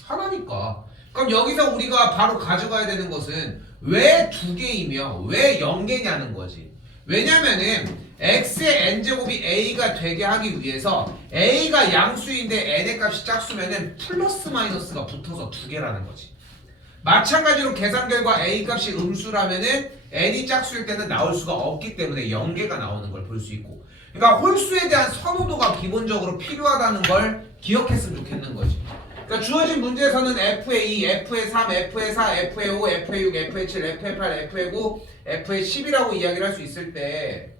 하나니까. 그럼 여기서 우리가 바로 가져가야 되는 것은 왜 두 개이며 왜 0개냐는 거지. 왜냐면은 x의 n제곱이 a가 되게 하기 위해서 a가 양수인데 n의 값이 짝수면은 플러스 마이너스가 붙어서 두 개라는 거지. 마찬가지로 계산 결과 a 값이 음수라면은 n이 짝수일 때는 나올 수가 없기 때문에 0개가 나오는 걸 볼 수 있고. 그러니까 홀수에 대한 선호도가 기본적으로 필요하다는 걸 기억했으면 좋겠는 거지. 그러니까 주어진 문제에서는 F의 2, F의 3, F의 4, F의 5, F의 6, F의 7, F의 8, F의 9, F의 10이라고 이야기를 할 수 있을 때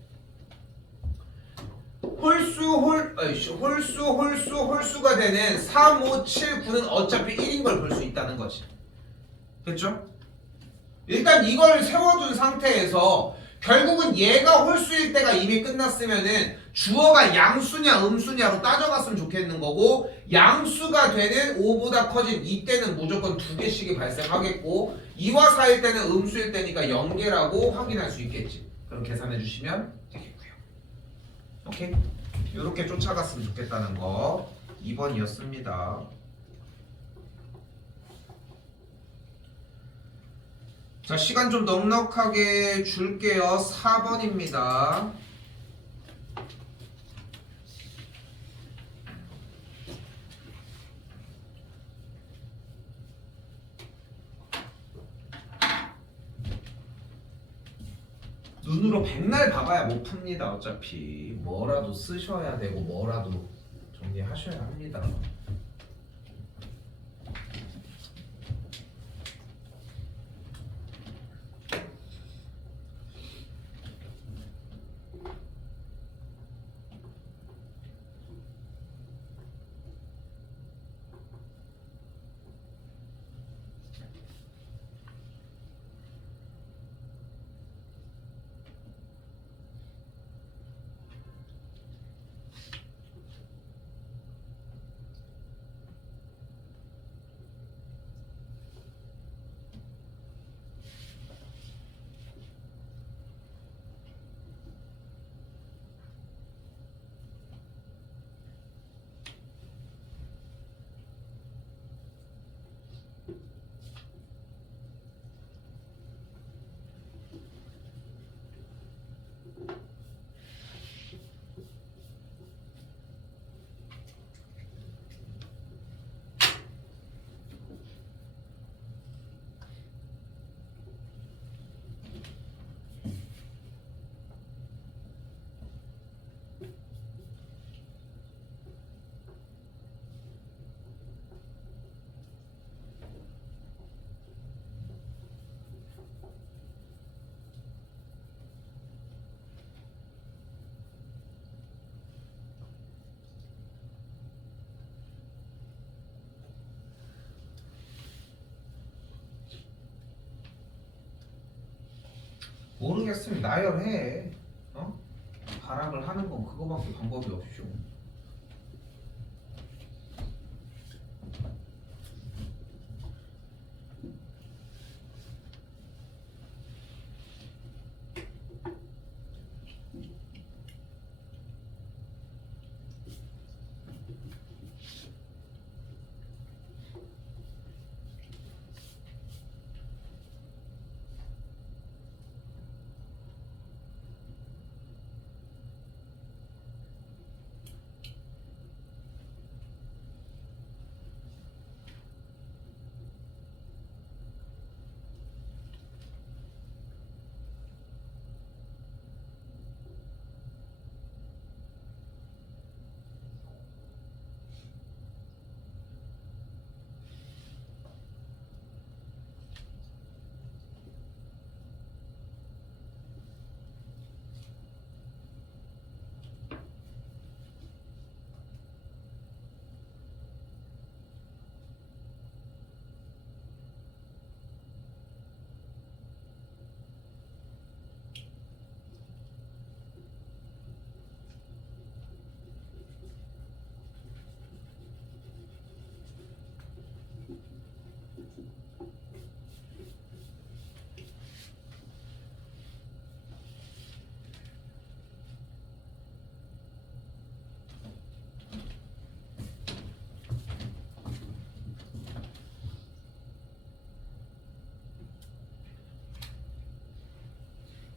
홀수가 되는 3, 5, 7, 9는 어차피 1인 걸 볼 수 있다는 거지. 됐죠? 일단 이걸 세워둔 상태에서 결국은 얘가 홀수일 때가 이미 끝났으면은 주어가 양수냐 음수냐로 따져갔으면 좋겠는 거고, 양수가 되는 5보다 커진 이때는 무조건 두 개씩이 발생하겠고 2와 4일 때는 음수일 때니까 0개라고 확인할 수 있겠지. 그럼 계산해 주시면 되겠고요. 오케이? 이렇게 쫓아갔으면 좋겠다는 거 2번이었습니다. 자, 시간 좀 넉넉하게 줄게요. 4번입니다. 눈으로 백날 봐봐야 못 풉니다. 어차피 뭐라도 쓰셔야 되고 뭐라도 정리하셔야 합니다. 모르겠으면 나열해. 어? 발악을 하는 건 그거밖에 방법이 없죠.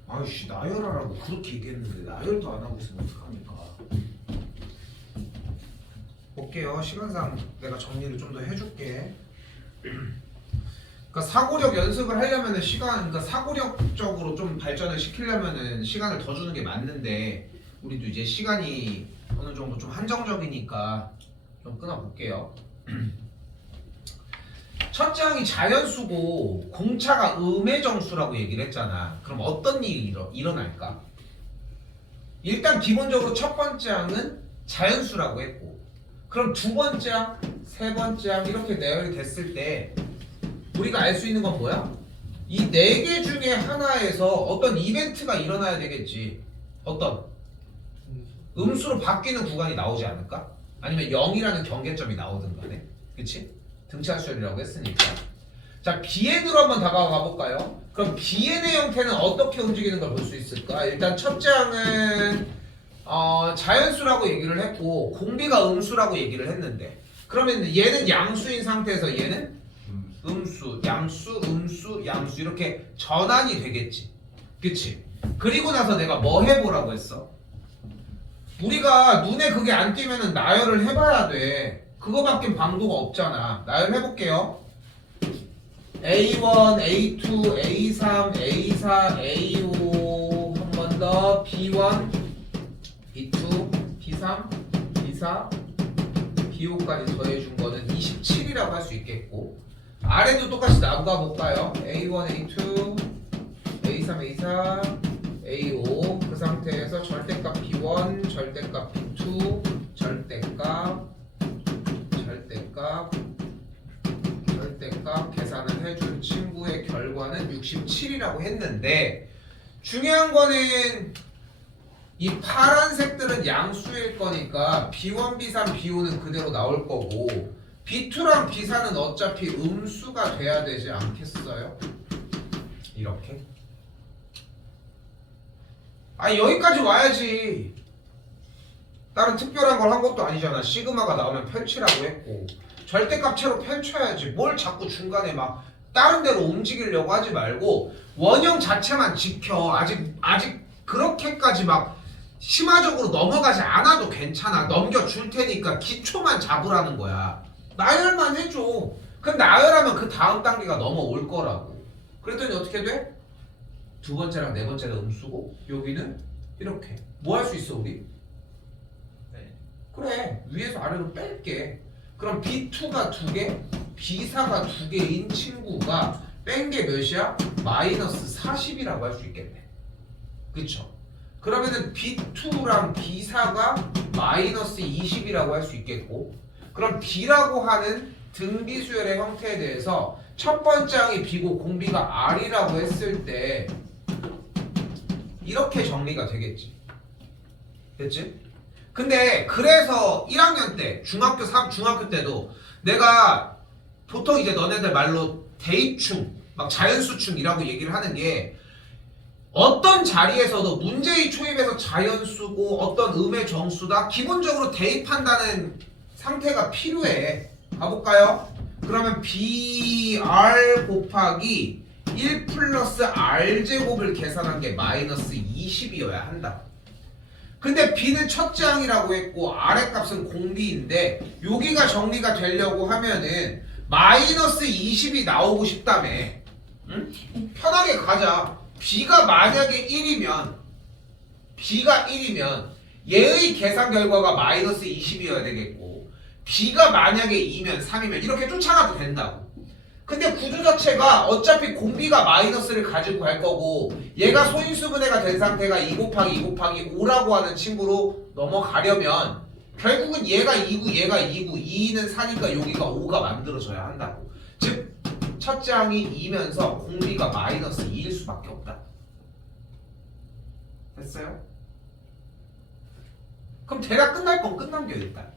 아이씨 나열하라고 그렇게 얘기했는데 나열도 안 하고 있으면 어떡합니까? 볼게요. 시간상 내가 정리를 좀 더 해줄게. 그러니까 사고력 연습을 하려면은 그러니까 사고력적으로 좀 발전을 시키려면은 시간을 더 주는 게 맞는데 우리도 이제 시간이 어느 정도 좀 한정적이니까 좀 끊어볼게요. 첫째 항이 자연수고 공차가 음의 정수라고 얘기를 했잖아. 그럼 어떤 일이 일어날까? 일단 기본적으로 첫 번째 항은 자연수라고 했고 그럼 두 번째 항, 세 번째 항 이렇게 내열이 됐을 때 우리가 알 수 있는 건 뭐야? 이 네 개 중에 하나에서 어떤 이벤트가 일어나야 되겠지. 어떤? 음수로 바뀌는 구간이 나오지 않을까? 아니면 0이라는 경계점이 나오든 간에. 그치? 등차수열이라고 했으니까. 자, 비행으로 한번 다가가 볼까요? 그럼 비행의 형태는 어떻게 움직이는 걸 볼 수 있을까? 일단 첫째 항은 자연수라고 얘기를 했고 공비가 음수라고 얘기를 했는데 그러면 얘는 양수인 상태에서 얘는 음수, 양수, 음수, 양수 이렇게 전환이 되겠지. 그치? 그리고 나서 내가 뭐 해보라고 했어? 우리가 눈에 그게 안 띄면은 나열을 해봐야 돼. 그거밖에 방도가 없잖아. 나열 해볼게요. A1, A2, A3, A4, A5 한 번 더 B1, B2, B3, B4, B5까지 더해준 거는 27이라고 할 수 있겠고 아래도 똑같이 나가 볼까요? A1, A2, A3, A4, A5 그 상태에서 절대값 B1, 절대값 B2, 절대값 계산을 해준 친구의 결과는 67이라고 했는데 중요한 거는 이 파란색들은 양수일 거니까 B1, B3, B5는 그대로 나올 거고 B2랑 B4는 어차피 음수가 돼야 되지 않겠어요? 이렇게 여기까지 와야지. 다른 특별한 걸 한 것도 아니잖아. 시그마가 나오면 펼치라고 했고 절대값체로 펼쳐야지. 뭘 자꾸 중간에 막 다른 데로 움직이려고 하지 말고 원형 자체만 지켜. 아직 그렇게까지 막 심화적으로 넘어가지 않아도 괜찮아. 넘겨줄 테니까 기초만 잡으라는 거야. 나열만 해줘. 그럼 나열하면 그 다음 단계가 넘어올 거라고. 그랬더니 어떻게 돼? 두 번째랑 네 번째가 음수고 여기는 이렇게. 뭐 할 수 있어 우리? 그래 위에서 아래로 뺄게. 그럼 B2가 2개, B4가 2개인 친구가 뺀 게 몇이야? 마이너스 40이라고 할 수 있겠네. 그쵸? 그러면은 B2랑 B4가 마이너스 20이라고 할 수 있겠고 그럼 B라고 하는 등비수열의 형태에 대해서 첫 번째 항이 B고 공비가 R이라고 했을 때 이렇게 정리가 되겠지. 됐지? 근데 그래서 1학년 때 중학교 때도 내가 보통 이제 너네들 말로 대입충 막 자연수충이라고 얘기를 하는 게 어떤 자리에서도 문제의 초입에서 자연수고 어떤 음의 정수다 기본적으로 대입한다는 상태가 필요해. 가볼까요? 그러면 BR 곱하기 1 플러스 R제곱을 계산한 게 마이너스 20이어야 한다. 근데 B는 첫째 항이라고 했고 R의 값은 공비인데 여기가 정리가 되려고 하면은 마이너스 20이 나오고 싶다며. 응? 편하게 가자. B가 만약에 1이면 얘의 계산 결과가 마이너스 20이어야 되겠고 B가 만약에 2면 3이면 이렇게 쫓아가도 된다고. 근데 구조 자체가 어차피 공비가 마이너스를 가지고 갈 거고 얘가 소인수분해가 된 상태가 2 곱하기 2 곱하기 5라고 하는 친구로 넘어가려면 결국은 얘가 2고 얘가 2고 2는 4니까 여기가 5가 만들어져야 한다고. 즉 첫째 항이 2면서 공비가 마이너스 2일 수밖에 없다. 됐어요? 그럼 대략 끝날 건 끝난 게 일단.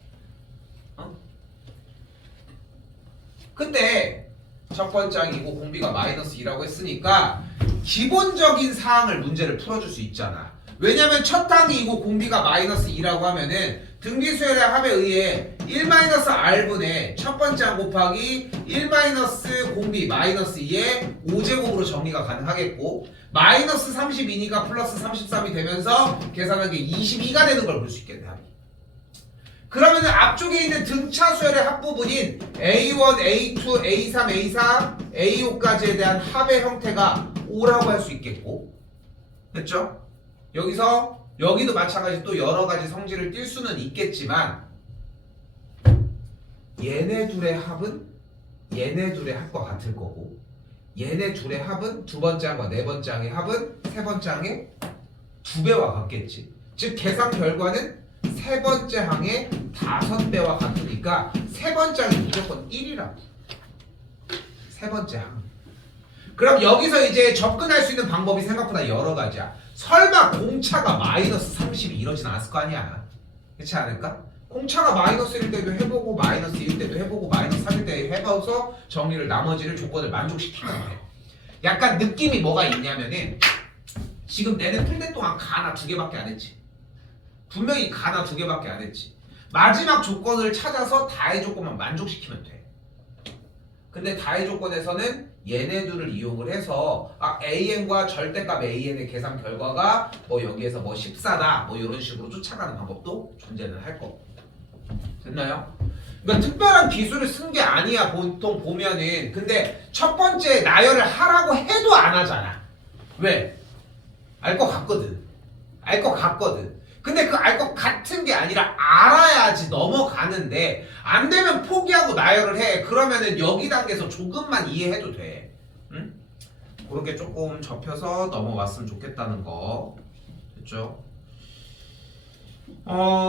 근데 첫 번째 항이고 공비가 마이너스 2라고 했으니까 기본적인 사항을 문제를 풀어줄 수 있잖아. 왜냐면 첫 항이고 공비가 마이너스 2라고 하면은 등비수열의 합에 의해 1-R분의 첫 번째 항 곱하기 1- 공비 마이너스 2의 5제곱으로 정리가 가능하겠고 마이너스 32니까 플러스 33이 되면서 계산한 게 22가 되는 걸 볼 수 있겠네. 합이. 그러면은 앞쪽에 있는 등차 수열의 합부분인 A1, A2, A3, A4, A5까지에 대한 합의 형태가 5라고 할 수 있겠고 됐죠? 여기도 마찬가지 또 여러 가지 성질을 띌 수는 있겠지만 얘네 둘의 합은 얘네 둘의 합과 같을 거고 얘네 둘의 합은 두 번째 항과 네 번째 항의 합은 세 번째 항의 2배와 같겠지. 즉 계산 결과는 세 번째 항의 5배와 같으니까 세 번째 항이 무조건 1이라고. 세 번째 항. 그럼 여기서 이제 접근할 수 있는 방법이 생각보다 여러 가지야. 설마 공차가 마이너스 30이 이러진 않았을 거 아니야. 그렇지 않을까? 공차가 마이너스 1일 때도 해보고 마이너스 1일 때도 해보고 마이너스 3일 때 해봐서 정리를 나머지를 조건을 만족시키면 돼. 약간 느낌이 뭐가 있냐면은 지금 내내 풀 때 동안 가나 2개밖에 안 했지. 분명히 가나 2개밖에 안 했지. 마지막 조건을 찾아서 다의 조건만 만족시키면 돼. 근데 다의 조건에서는 얘네들을 이용을 해서 AN과 절대값 AN의 계산 결과가 뭐 여기에서 뭐 14다 뭐 이런 식으로 쫓아가는 방법도 존재는 할 거고. 됐나요? 그러니까 특별한 기술을 쓴 게 아니야 보통 보면은. 근데 첫 번째 나열을 하라고 해도 안 하잖아. 왜? 알 것 같거든. 근데 그 알 것 같은 게 아니라 알아야지 넘어가는데 안 되면 포기하고 나열을 해. 그러면은 여기 단계에서 조금만 이해해도 돼. 응? 그렇게 조금 접혀서 넘어왔으면 좋겠다는 거. 됐죠?